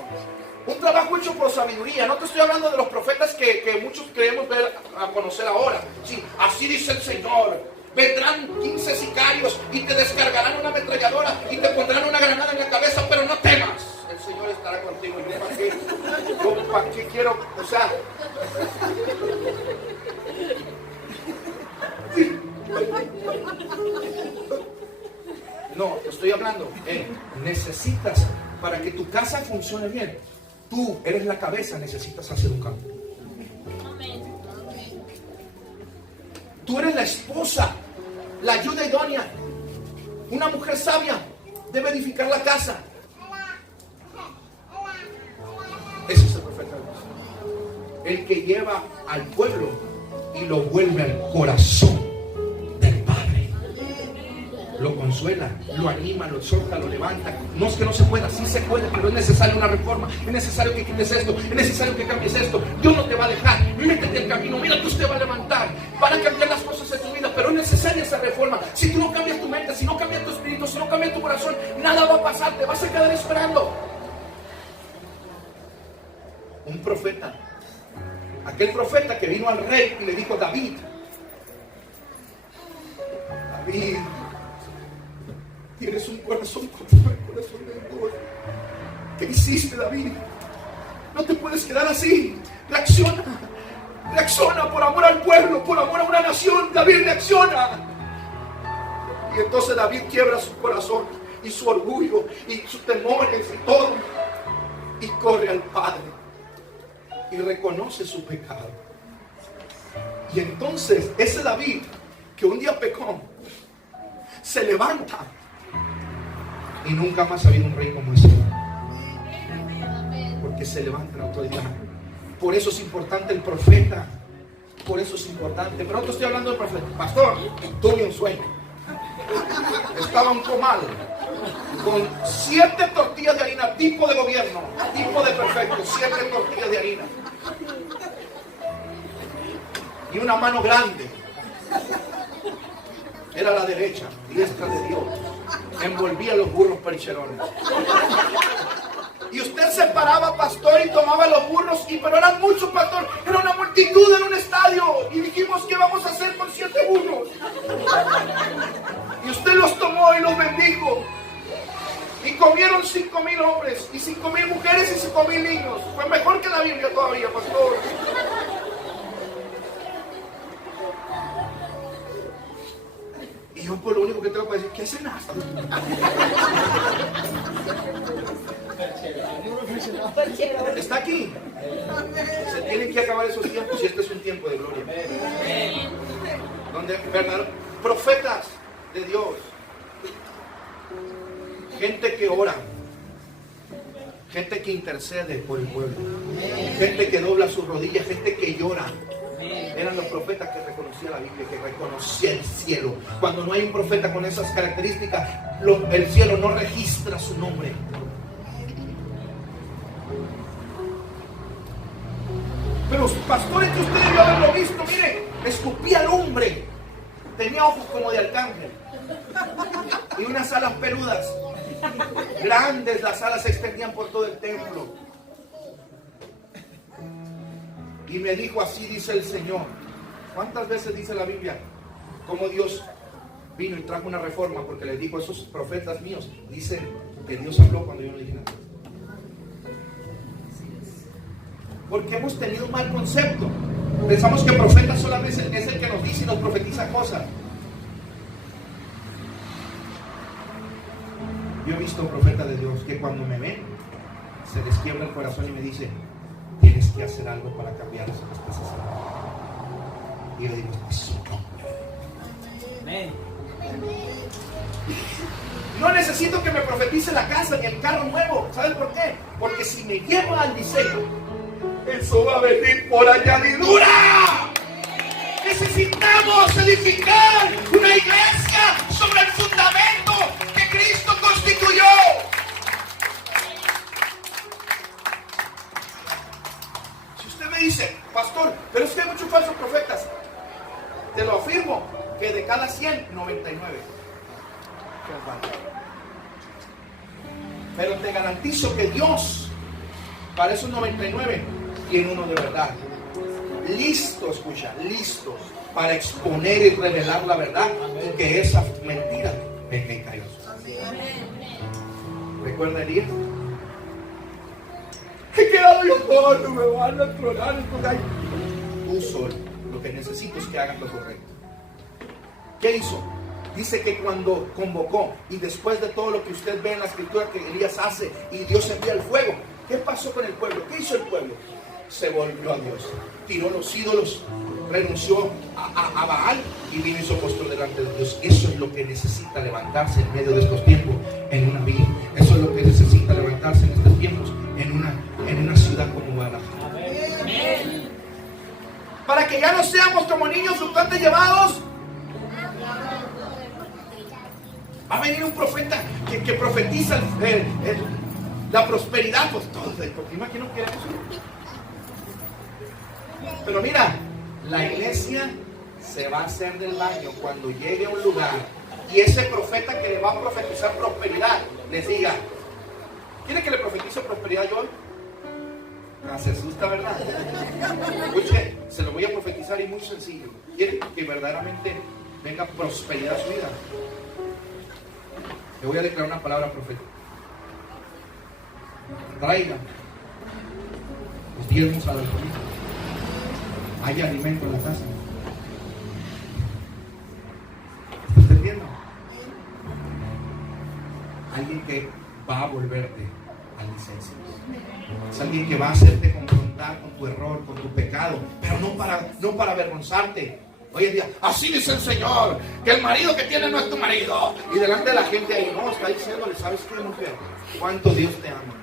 Un trabajo hecho por sabiduría. No te estoy hablando de los profetas que muchos queremos ver a conocer ahora. Sí, así dice el Señor. Vendrán 15 sicarios y te descargarán una ametralladora y te pondrán una granada en la cabeza, pero no temas. El Señor estará contigo. ¿Y para qué quiero? O sea... No, te estoy hablando. Necesitas, para que tu casa funcione bien, tú eres la cabeza, necesitas hacer un cambio. Tú eres la esposa, la ayuda idónea. Una mujer sabia debe edificar la casa. Ese es el profeta de Dios. El que lleva al pueblo y lo vuelve al corazón del Padre. Lo consuela, lo anima, lo exhorta, lo levanta. No es que no se pueda, sí se puede, pero es necesaria una reforma. Es necesario que quites esto, es necesario que cambies esto. Dios no te va a dejar, métete el camino. Mira, Dios te va a levantar. Van a cambiar las cosas en tu vida, pero es necesaria esa reforma. Si tú no cambias tu mente, si no cambias tu espíritu, si no cambias tu corazón, nada va a pasar, te vas a quedar esperando. Un profeta, aquel profeta que vino al rey y le dijo: David, tienes un corazón como el corazón de Dios. ¿Qué hiciste, David? No te puedes quedar así. Reacciona, reacciona por amor al pueblo, por amor a una nación. David, reacciona. Y entonces David quiebra su corazón y su orgullo y sus temores y todo, y corre al Padre y reconoce su pecado. Y entonces ese David que un día pecó se levanta, y nunca más ha habido un rey como ese, porque se levanta en autoridad. Por eso es importante el profeta, por eso es importante. Pero no te estoy hablando del profeta. Pastor, tuve un sueño. Estaba un comal con 7 tortillas de harina, tipo de gobierno, tipo de perfecto, 7 tortillas de harina y una mano grande, era la derecha, diestra de Dios, envolvía los burros percherones. Y usted se paraba, pastor, y tomaba los burros, pero eran muchos, pastor, era una multitud en un estadio, y dijimos: ¿qué vamos a hacer con 7 burros? Y usted los tomó y los bendijo, y comieron 5,000 hombres, y 5,000 mujeres, y 5,000 niños. Fue mejor que la Biblia todavía, pastor. Y yo, por lo único que tengo que decir: ¿qué cenaste? Está aquí. Se tienen que acabar esos tiempos, y este es un tiempo de gloria. Donde verdaderos profetas de Dios, gente que ora, gente que intercede por el pueblo, gente que dobla sus rodillas, gente que llora. Eran los profetas que reconocía la Biblia, que reconocía el cielo. Cuando no hay un profeta con esas características, el cielo no registra su nombre. Pero pastores, que usted debió haberlo visto, mire, escupía lumbre, tenía ojos como de arcángel y unas alas peludas grandes. Las alas se extendían por todo el templo. Y me dijo: así dice el Señor. ¿Cuántas veces dice la Biblia cómo Dios vino y trajo una reforma? Porque les dijo: esos profetas míos dicen que Dios habló cuando yo no dije nada. Porque hemos tenido un mal concepto. Pensamos que el profeta solamente es el que nos dice y nos profetiza cosas. Yo he visto profetas de Dios que cuando me ven se les quiebra el corazón y me dicen: tienes que hacer algo para cambiar eso que estás haciendo. Y yo digo: eso no. No necesito que me profetice la casa ni el carro nuevo. ¿Sabes por qué? Porque si me llevo al diseño, eso va a venir por añadidura. Necesitamos edificar una iglesia sobre el fundamento que Cristo constituyó. Si usted me dice: pastor, pero es que hay muchos falsos profetas, te lo afirmo que de cada 100, 99 son falsos. Pero te garantizo que Dios, para esos 99, tiene uno de verdad. Listos, escucha, listos para exponer y revelar la verdad, y que esa mentira venga y caiga. ¿Recuerda el día? He quedado yo solo, me van a tronar estos gallos. Tú solo. Lo que necesito es que hagas lo correcto. ¿Qué hizo? Dice que cuando convocó, y después de todo lo que usted ve en la escritura que Elías hace y Dios envía el fuego, ¿qué pasó con el pueblo? ¿Qué hizo el pueblo? se volvió a Dios. Tiró los ídolos, renunció a Baal y vino y se postró delante de Dios. Eso es lo que necesita levantarse en medio de estos tiempos en una vida. Eso es lo que necesita levantarse en estos tiempos en una ciudad como Guadalajara. Amén. Para que ya no seamos como niños fluctuantes llevados. Va a venir un profeta que profetiza la prosperidad. Pues todos, porque imagino que queremos. Pero mira, la iglesia se va a hacer del baño cuando llegue a un lugar y ese profeta que le va a profetizar prosperidad les diga: ¿quiere que le profetice prosperidad yo? Se asusta, ¿verdad? Escuche, se lo voy a profetizar y muy sencillo. ¿Quiere que verdaderamente venga prosperidad a su vida? Le voy a declarar una palabra profética. Traiga los diezmos a la familia. Hay alimento en la casa. ¿Está entendiendo? Alguien que va a volverte a licencia. Es alguien que va a hacerte confrontar con tu error, con tu pecado, pero no para avergonzarte. Hoy en día, así dice el Señor, que el marido que tiene no es tu marido. Y delante de la gente ahí, no, está diciéndole: ¿sabes qué, mujer? ¿Cuánto Dios te ama?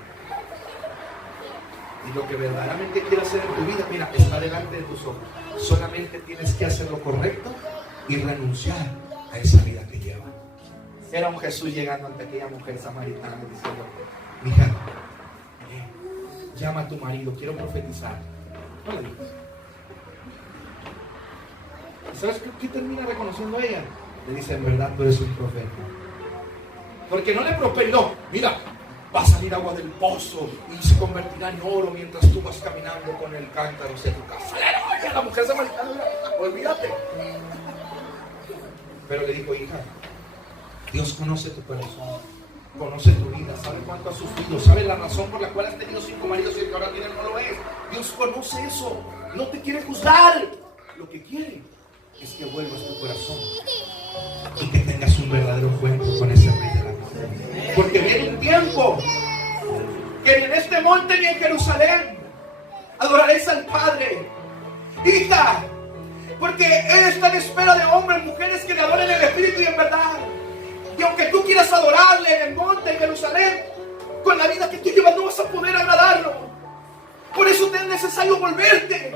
Y lo que verdaderamente quiere hacer en tu vida, mira, está delante de tus ojos. Solamente tienes que hacer lo correcto y renunciar a esa vida que lleva. Era un Jesús llegando ante aquella mujer samaritana diciendo: mija, llama a tu marido, quiero profetizar. No le digas. ¿Sabes qué termina reconociendo a ella? Le dice: en verdad tú eres un profeta. Porque no le prosperó. Mira, va a salir agua del pozo y se convertirá en oro mientras tú vas caminando con el cántaro hacia tu casa. ¡Aleluya! La mujer samaritana, olvídate. Pero le dijo: hija, Dios conoce tu corazón, conoce tu vida, sabe cuánto has sufrido, sabe la razón por la cual has tenido 5 maridos y el que ahora tienes no lo es. Dios conoce eso, no te quiere juzgar. Lo que quiere es que vuelvas tu corazón y que tengas un verdadero encuentro con ese Rey de la Gloria. Porque viene un tiempo que ni en este monte ni en Jerusalén adoraréis al Padre. Hija, porque Él está en espera de hombres, mujeres que le adoren en espíritu y en verdad. Y aunque tú quieras adorarle en el monte, en Jerusalén, con la vida que tú llevas no vas a poder agradarlo. Por eso te es necesario volverte.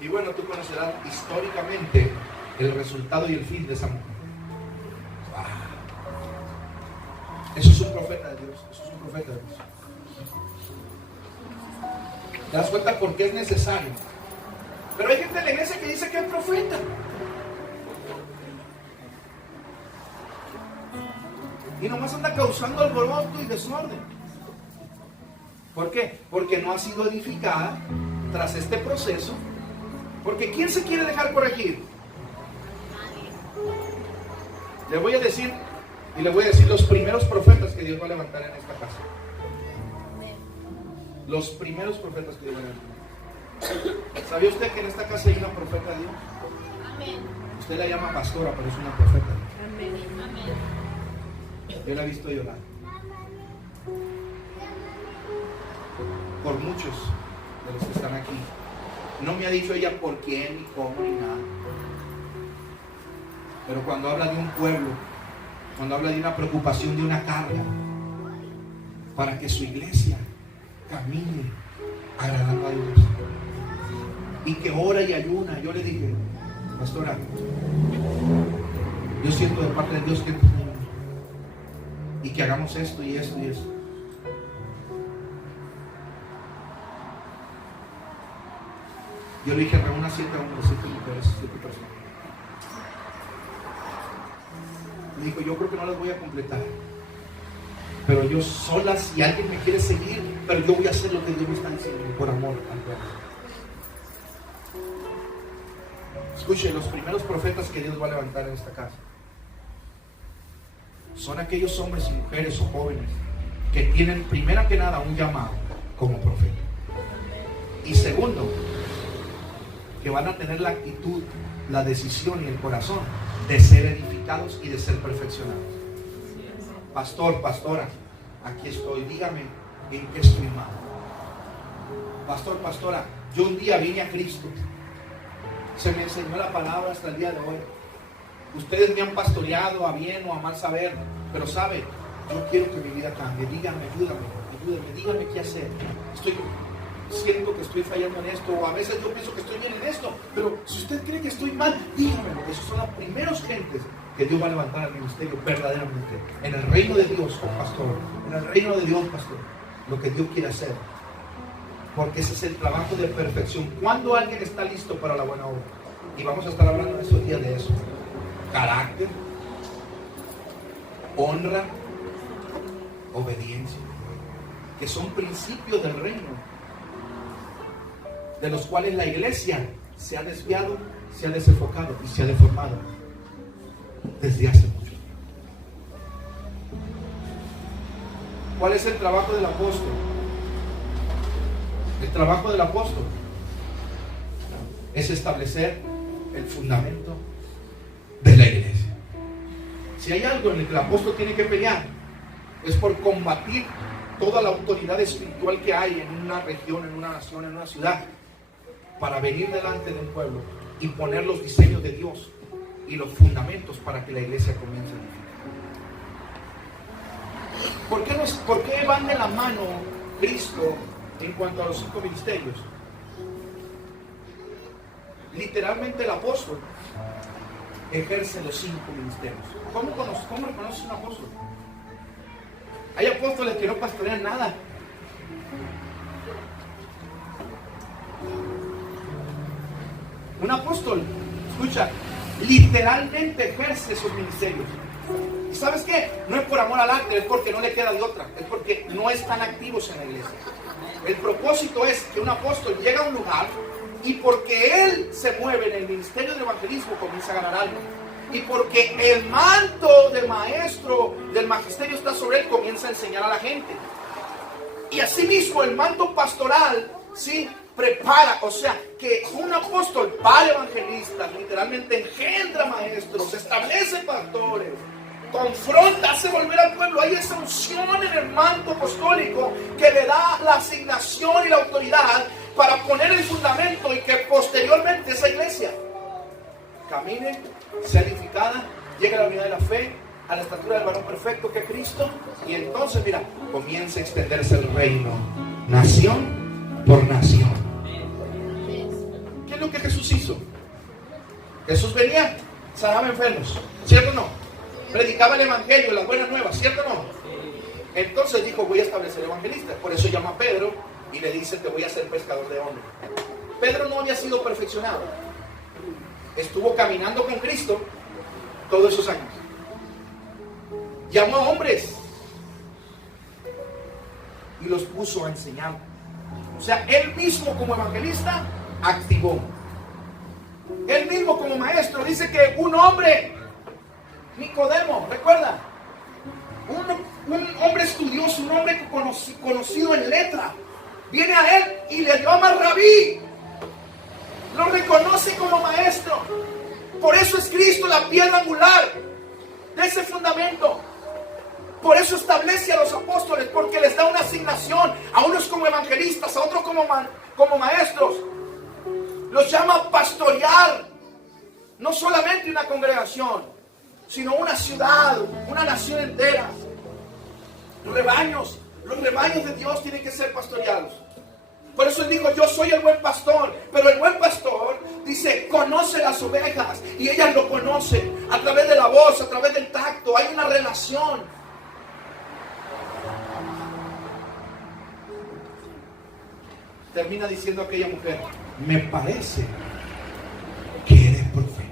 Y bueno, tú conocerás históricamente el resultado y el fin de esa mujer. Eso es un profeta de Dios. Eso es un profeta de Dios. ¿Te das cuenta por qué es necesario? Pero hay gente en la iglesia que dice que es profeta. Y nomás anda causando alboroto y desorden. ¿Por qué? Porque no ha sido edificada tras este proceso. Porque ¿quién se quiere dejar corregir? Le voy a decir los primeros profetas que Dios va a levantar en esta casa. Los primeros profetas que Dios va a levantar. ¿Sabía usted que en esta casa hay una profeta de Dios? Usted la llama pastora, pero es una profeta de Dios. Yo la he visto llorar. Por muchos de los que están aquí. No me ha dicho ella por quién, ni cómo, ni nada. Pero cuando habla de un pueblo, cuando habla de una preocupación, de una carga, para que su iglesia camine agradando a Dios, y que ora y ayuna, yo le dije: pastora, yo siento de parte de Dios que y que hagamos esto y esto y esto. Yo le dije: reúna 7 hombres, 7 mujeres, 7 personas. Le dijo: yo creo que no las voy a completar, pero yo solas, si alguien me quiere seguir, pero yo voy a hacer lo que Dios me está diciendo por amor al pueblo. Escuche, los primeros profetas que Dios va a levantar en esta casa son aquellos hombres y mujeres o jóvenes que tienen, primero que nada, un llamado como profeta. Y segundo, que van a tener la actitud, la decisión y el corazón de ser edificados y de ser perfeccionados. Pastor, pastora, aquí estoy, dígame, ¿En qué estoy mal? Pastor, pastora, yo un día vine a Cristo. Se me enseñó la palabra hasta el día de hoy. Ustedes me han pastoreado a bien o a mal saber, pero sabe, yo quiero que mi vida cambie. Díganme, ayúdame, díganme qué hacer. Siento que estoy fallando en esto, o a veces yo pienso que estoy bien en esto, pero si usted cree que estoy mal, dígamelo. Esos son las primeras gentes que Dios va a levantar al ministerio verdaderamente. En el reino de Dios, pastor. En el reino de Dios, pastor. Lo que Dios quiere hacer. Porque ese es el trabajo de perfección. Cuando alguien está listo para la buena obra. Y vamos a estar hablando en estos días de eso. Carácter, honra, obediencia, que son principios del reino, de los cuales la iglesia se ha desviado, se ha desenfocado y se ha deformado desde hace mucho. ¿Cuál es el trabajo del apóstol? El trabajo del apóstol es establecer el fundamento de la iglesia. Si hay algo en el que el apóstol tiene que pelear, es por combatir toda la autoridad espiritual que hay en una región, en una nación, en una ciudad, para venir delante de un pueblo y poner los diseños de Dios y los fundamentos para que la iglesia comience a edificar. ¿Por qué van de la mano Cristo en cuanto a los 5 ministerios? Literalmente el apóstol ejerce los 5 ministerios. ¿Cómo reconoce un apóstol? Hay apóstoles que no pastorean nada. Un apóstol, escucha, literalmente ejerce sus ministerios. ¿Y sabes qué? No es por amor al arte, es porque no le queda de otra. Es porque no están activos en la iglesia. El propósito es que un apóstol llega a un lugar y porque él se mueve en el ministerio del evangelismo comienza a ganar algo. Y porque el manto de maestro del magisterio está sobre él, comienza a enseñar a la gente. Y asimismo el manto pastoral, ¿sí?, prepara, o sea, que un apóstol para evangelistas, literalmente engendra maestros, establece pastores, confronta, hace volver al pueblo. Hay esa unción en el manto apostólico que le da la asignación y la autoridad para poner el fundamento y que posteriormente esa iglesia camine, sea edificada, llegue a la unidad de la fe, a la estatura del varón perfecto que es Cristo, y entonces, mira, comienza a extenderse el reino, nación por nación. ¿Qué es lo que Jesús hizo? Jesús venía, sanaba enfermos, ¿cierto o no? Predicaba el evangelio, las buenas nuevas, ¿cierto o no? Entonces dijo, voy a establecer evangelistas. Por eso llama a Pedro y le dice, te voy a hacer pescador de hombres. Pedro no había sido perfeccionado. Estuvo caminando con Cristo todos esos años. Llamó a hombres y los puso a enseñar. O sea, él mismo como evangelista activó. Él mismo como maestro dice que un hombre, Nicodemo, ¿recuerda? Un hombre estudioso, un hombre conocido en letra, viene a él y le llama rabí. Lo reconoce como maestro. Por eso es Cristo la piedra angular de ese fundamento. Por eso establece a los apóstoles, porque les da una asignación, a unos como evangelistas, a otros como maestros. Los llama a pastorear no solamente una congregación, sino una ciudad, una nación entera. Los rebaños de Dios tienen que ser pastoreados. Por eso él dijo, yo soy el buen pastor. Pero el buen pastor, dice, conoce las ovejas. Y ellas lo conocen a través de la voz, a través del tacto. Hay una relación. Termina diciendo aquella mujer, me parece que eres profeta.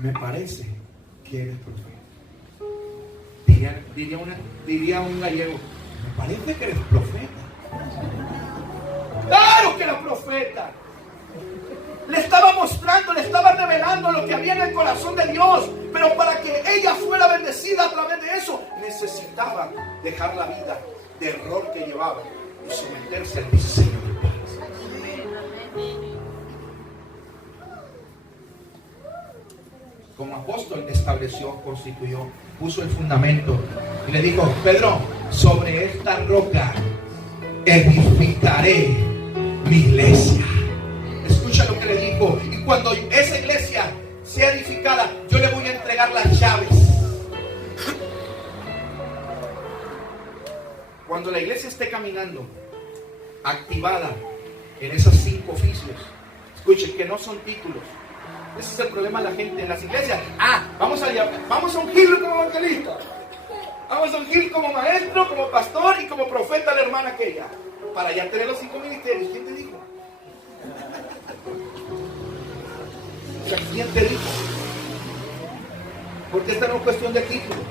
Me parece que eres profeta. Diría un gallego, me parece que eres profeta. Claro que era profeta. Le estaba mostrando, le estaba revelando lo que había en el corazón de Dios. Pero para que ella fuera bendecida a través de eso, necesitaba dejar la vida de error que llevaba y someterse al diseño del Padre. como apóstol estableció, constituyó, puso el fundamento y le dijo: Pedro, sobre esta roca edificaré mi iglesia. Escucha lo que le dijo. Y cuando esa iglesia sea edificada, yo le voy a entregar las llaves. Cuando la iglesia esté caminando, activada en esos 5 oficios, escuchen, que no son títulos. Ese es el problema de la gente en las iglesias. Vamos a ungirlo como evangelista, vamos a ungir como maestro, como pastor y como profeta a la hermana aquella, para ya tener los 5 ministerios. ¿Quién te dijo? O sea, ¿quién te dijo? Porque esta no es cuestión de título.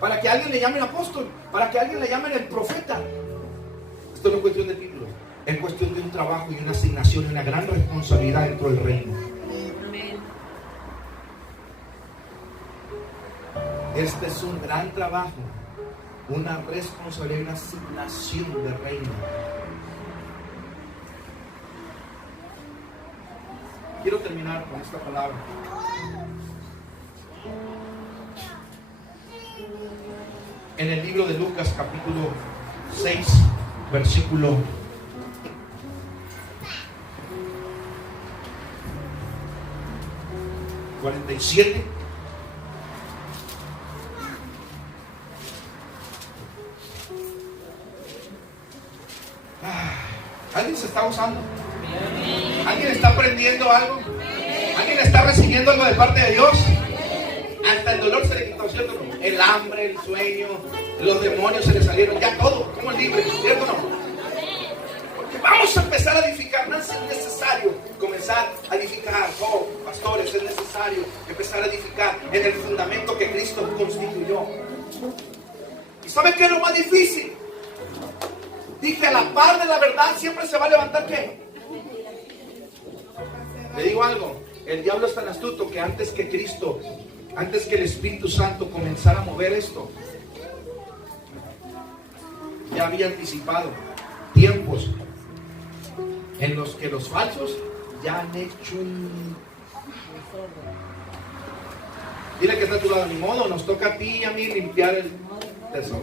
Para que alguien le llame el apóstol, para que alguien le llame el profeta. Esto no es cuestión de títulos, es cuestión de un trabajo y una asignación y una gran responsabilidad dentro del reino. Amén. Este es un gran trabajo, una responsabilidad y una asignación de reino. Quiero terminar con esta palabra. En el libro de Lucas, capítulo 6, versículo 47. ¿Alguien se está usando? ¿Alguien está aprendiendo algo? ¿Alguien está recibiendo algo de parte de Dios? Hasta el dolor se le quitó, ¿cierto? El hambre, el sueño, los demonios se le salieron, ya todo, como libre, ¿cierto o no? Porque vamos a empezar a edificar, no es necesario comenzar a edificar, pastores, es necesario empezar a edificar en el fundamento que Cristo constituyó. ¿Y sabe qué es lo más difícil? Dije, a la par de la verdad siempre se va a levantar ¿qué? Le digo algo, el diablo es tan astuto que antes que Cristo, antes que el Espíritu Santo comenzara a mover esto, ya había anticipado tiempos en los que los falsos ya han hecho un... Dile que está a tu lado, ni modo, nos toca a ti y a mí limpiar el tesoro.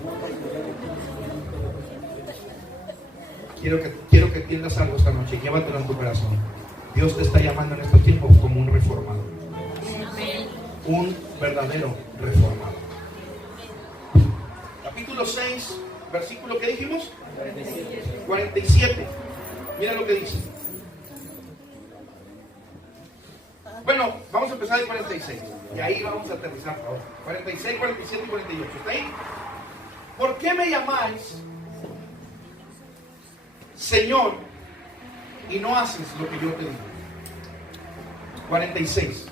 Quiero que entiendas algo esta noche, llévatelo en tu corazón. Dios te está llamando en estos tiempos como un reformador. Un verdadero reformador. Capítulo 6, versículo que dijimos 47. Mira lo que dice. Bueno, vamos a empezar el 46 y ahí vamos a aterrizar ahora. 46, 47 y 48. ¿Está ahí? ¿Por qué me llamáis Señor y no haces lo que yo te digo? 46.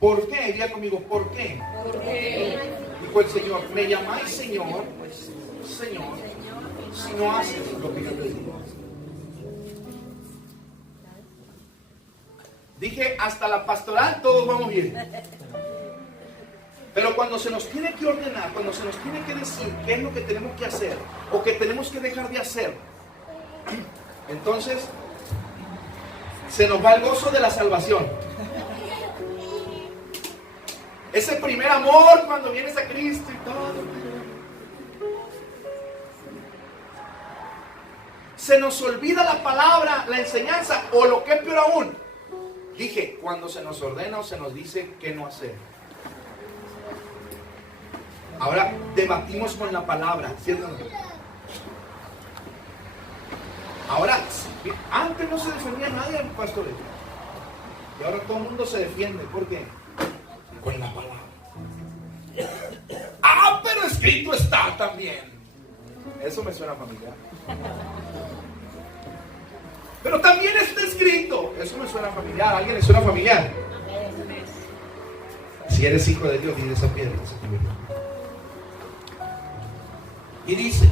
¿Por qué? Diría conmigo, ¿por qué? ¿Por qué? Dijo el Señor, me llamáis Señor, Señor, si no haces lo que yo te digo. Dije, hasta la pastoral todos vamos bien. Pero cuando se nos tiene que ordenar, cuando se nos tiene que decir qué es lo que tenemos que hacer o que tenemos que dejar de hacer, entonces se nos va el gozo de la salvación. Ese primer amor cuando vienes a Cristo y todo. Se nos olvida la palabra, la enseñanza, o lo que es peor aún. Dije, cuando se nos ordena o se nos dice qué no hacer. Ahora debatimos con la palabra, ¿cierto? Ahora, antes no se defendía nadie, pastores. Y ahora todo el mundo se defiende. ¿Por qué? Con la palabra. Pero escrito está también. Eso me suena familiar. Pero también está escrito. Eso me suena familiar. ¿A alguien le suena familiar? Si eres hijo de Dios, dile esa piedra. Y dice,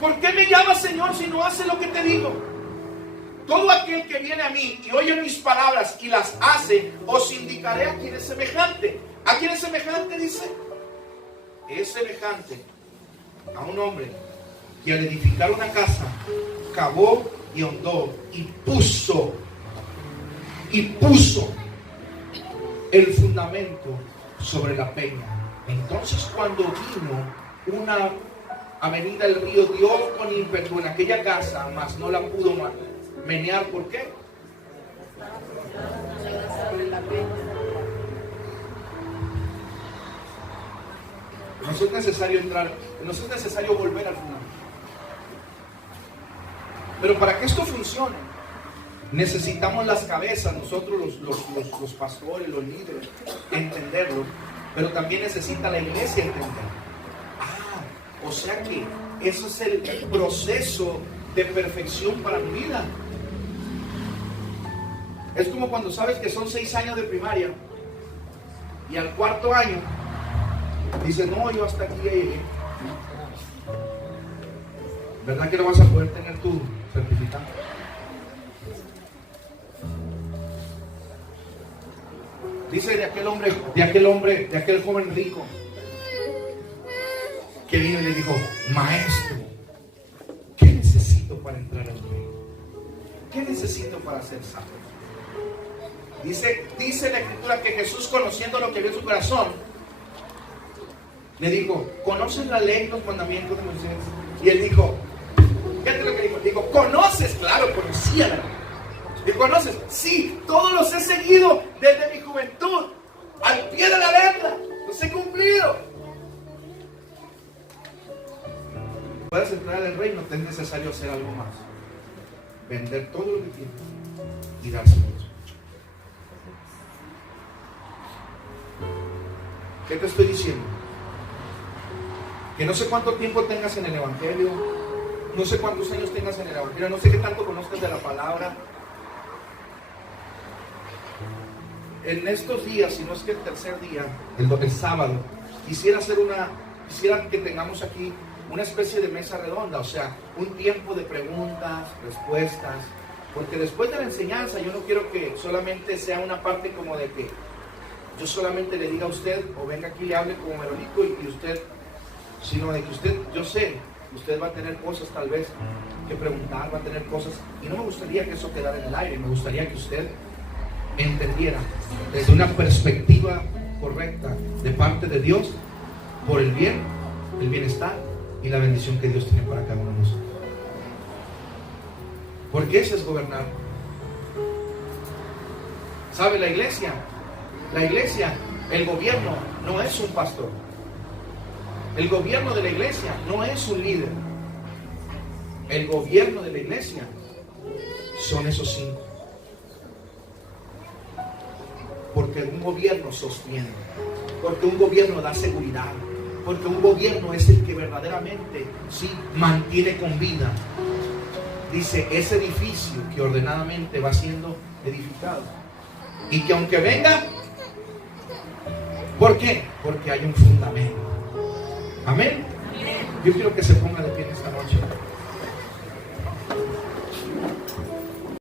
¿por qué me llamas Señor si no hace lo que te digo? Todo aquel que viene a mí y oye mis palabras y las hace, os indicaré a quién es semejante. ¿A quién es semejante? Dice, es semejante a un hombre que al edificar una casa cavó y hondó y puso el fundamento sobre la peña. Entonces, cuando vino una avenida del río, dio con ímpetu en aquella casa, mas no la pudo menear. ¿Por qué? No es necesario entrar, no es necesario volver al fundamento. Pero para que esto funcione, necesitamos las cabezas, nosotros los pastores, los líderes, entenderlo. Pero también necesita la iglesia entenderlo. O sea que eso es el proceso de perfección para mi vida. Es como cuando sabes que son 6 años de primaria y al 4.º año dices, no, yo hasta aquí ya llegué. ¿Verdad que no vas a poder tener tu certificado? Dice de aquel joven rico que vino y le dijo, maestro, ¿qué necesito para entrar al reino? ¿Qué necesito para ser salvo? Dice la escritura que Jesús, conociendo lo que vio en su corazón, le dijo, ¿conoces la ley y los mandamientos de Moisés? Y él dijo, fíjate lo que dijo. Dijo, ¿conoces? Claro, conocía la ley. ¿Y conoces? Sí, todos los he seguido desde mi juventud, al pie de la letra, los he cumplido. Puedes entrar al reino, no es necesario hacer algo más. Vender todo lo que tienes y dárselo. ¿Qué te estoy diciendo? Que no sé cuánto tiempo tengas en el Evangelio, no sé cuántos años tengas en el Evangelio, no sé qué tanto conozcas de la palabra. En estos días, si no es que el tercer día, el sábado, quisiera que tengamos aquí una especie de mesa redonda, o sea, un tiempo de preguntas, respuestas, porque después de la enseñanza yo no quiero que solamente sea una parte como de que yo solamente le diga a usted, o venga aquí y le hable como Merolico y usted, sino de que usted, yo sé, usted va a tener cosas tal vez que preguntar, va a tener cosas, y no me gustaría que eso quedara en el aire, me gustaría que usted entendiera desde una perspectiva correcta de parte de Dios por el bien, el bienestar y la bendición que Dios tiene para cada uno de nosotros. Porque eso es gobernar. ¿Sabe? La iglesia, el gobierno no es un pastor. El gobierno de la iglesia no es un líder. El gobierno de la iglesia son esos 5. Porque un gobierno sostiene, porque un gobierno da seguridad, porque un gobierno es el que verdaderamente sí mantiene con vida. Dice, ese edificio que ordenadamente va siendo edificado y que aunque venga, ¿por qué? Porque hay un fundamento. Amén. Yo quiero que se ponga de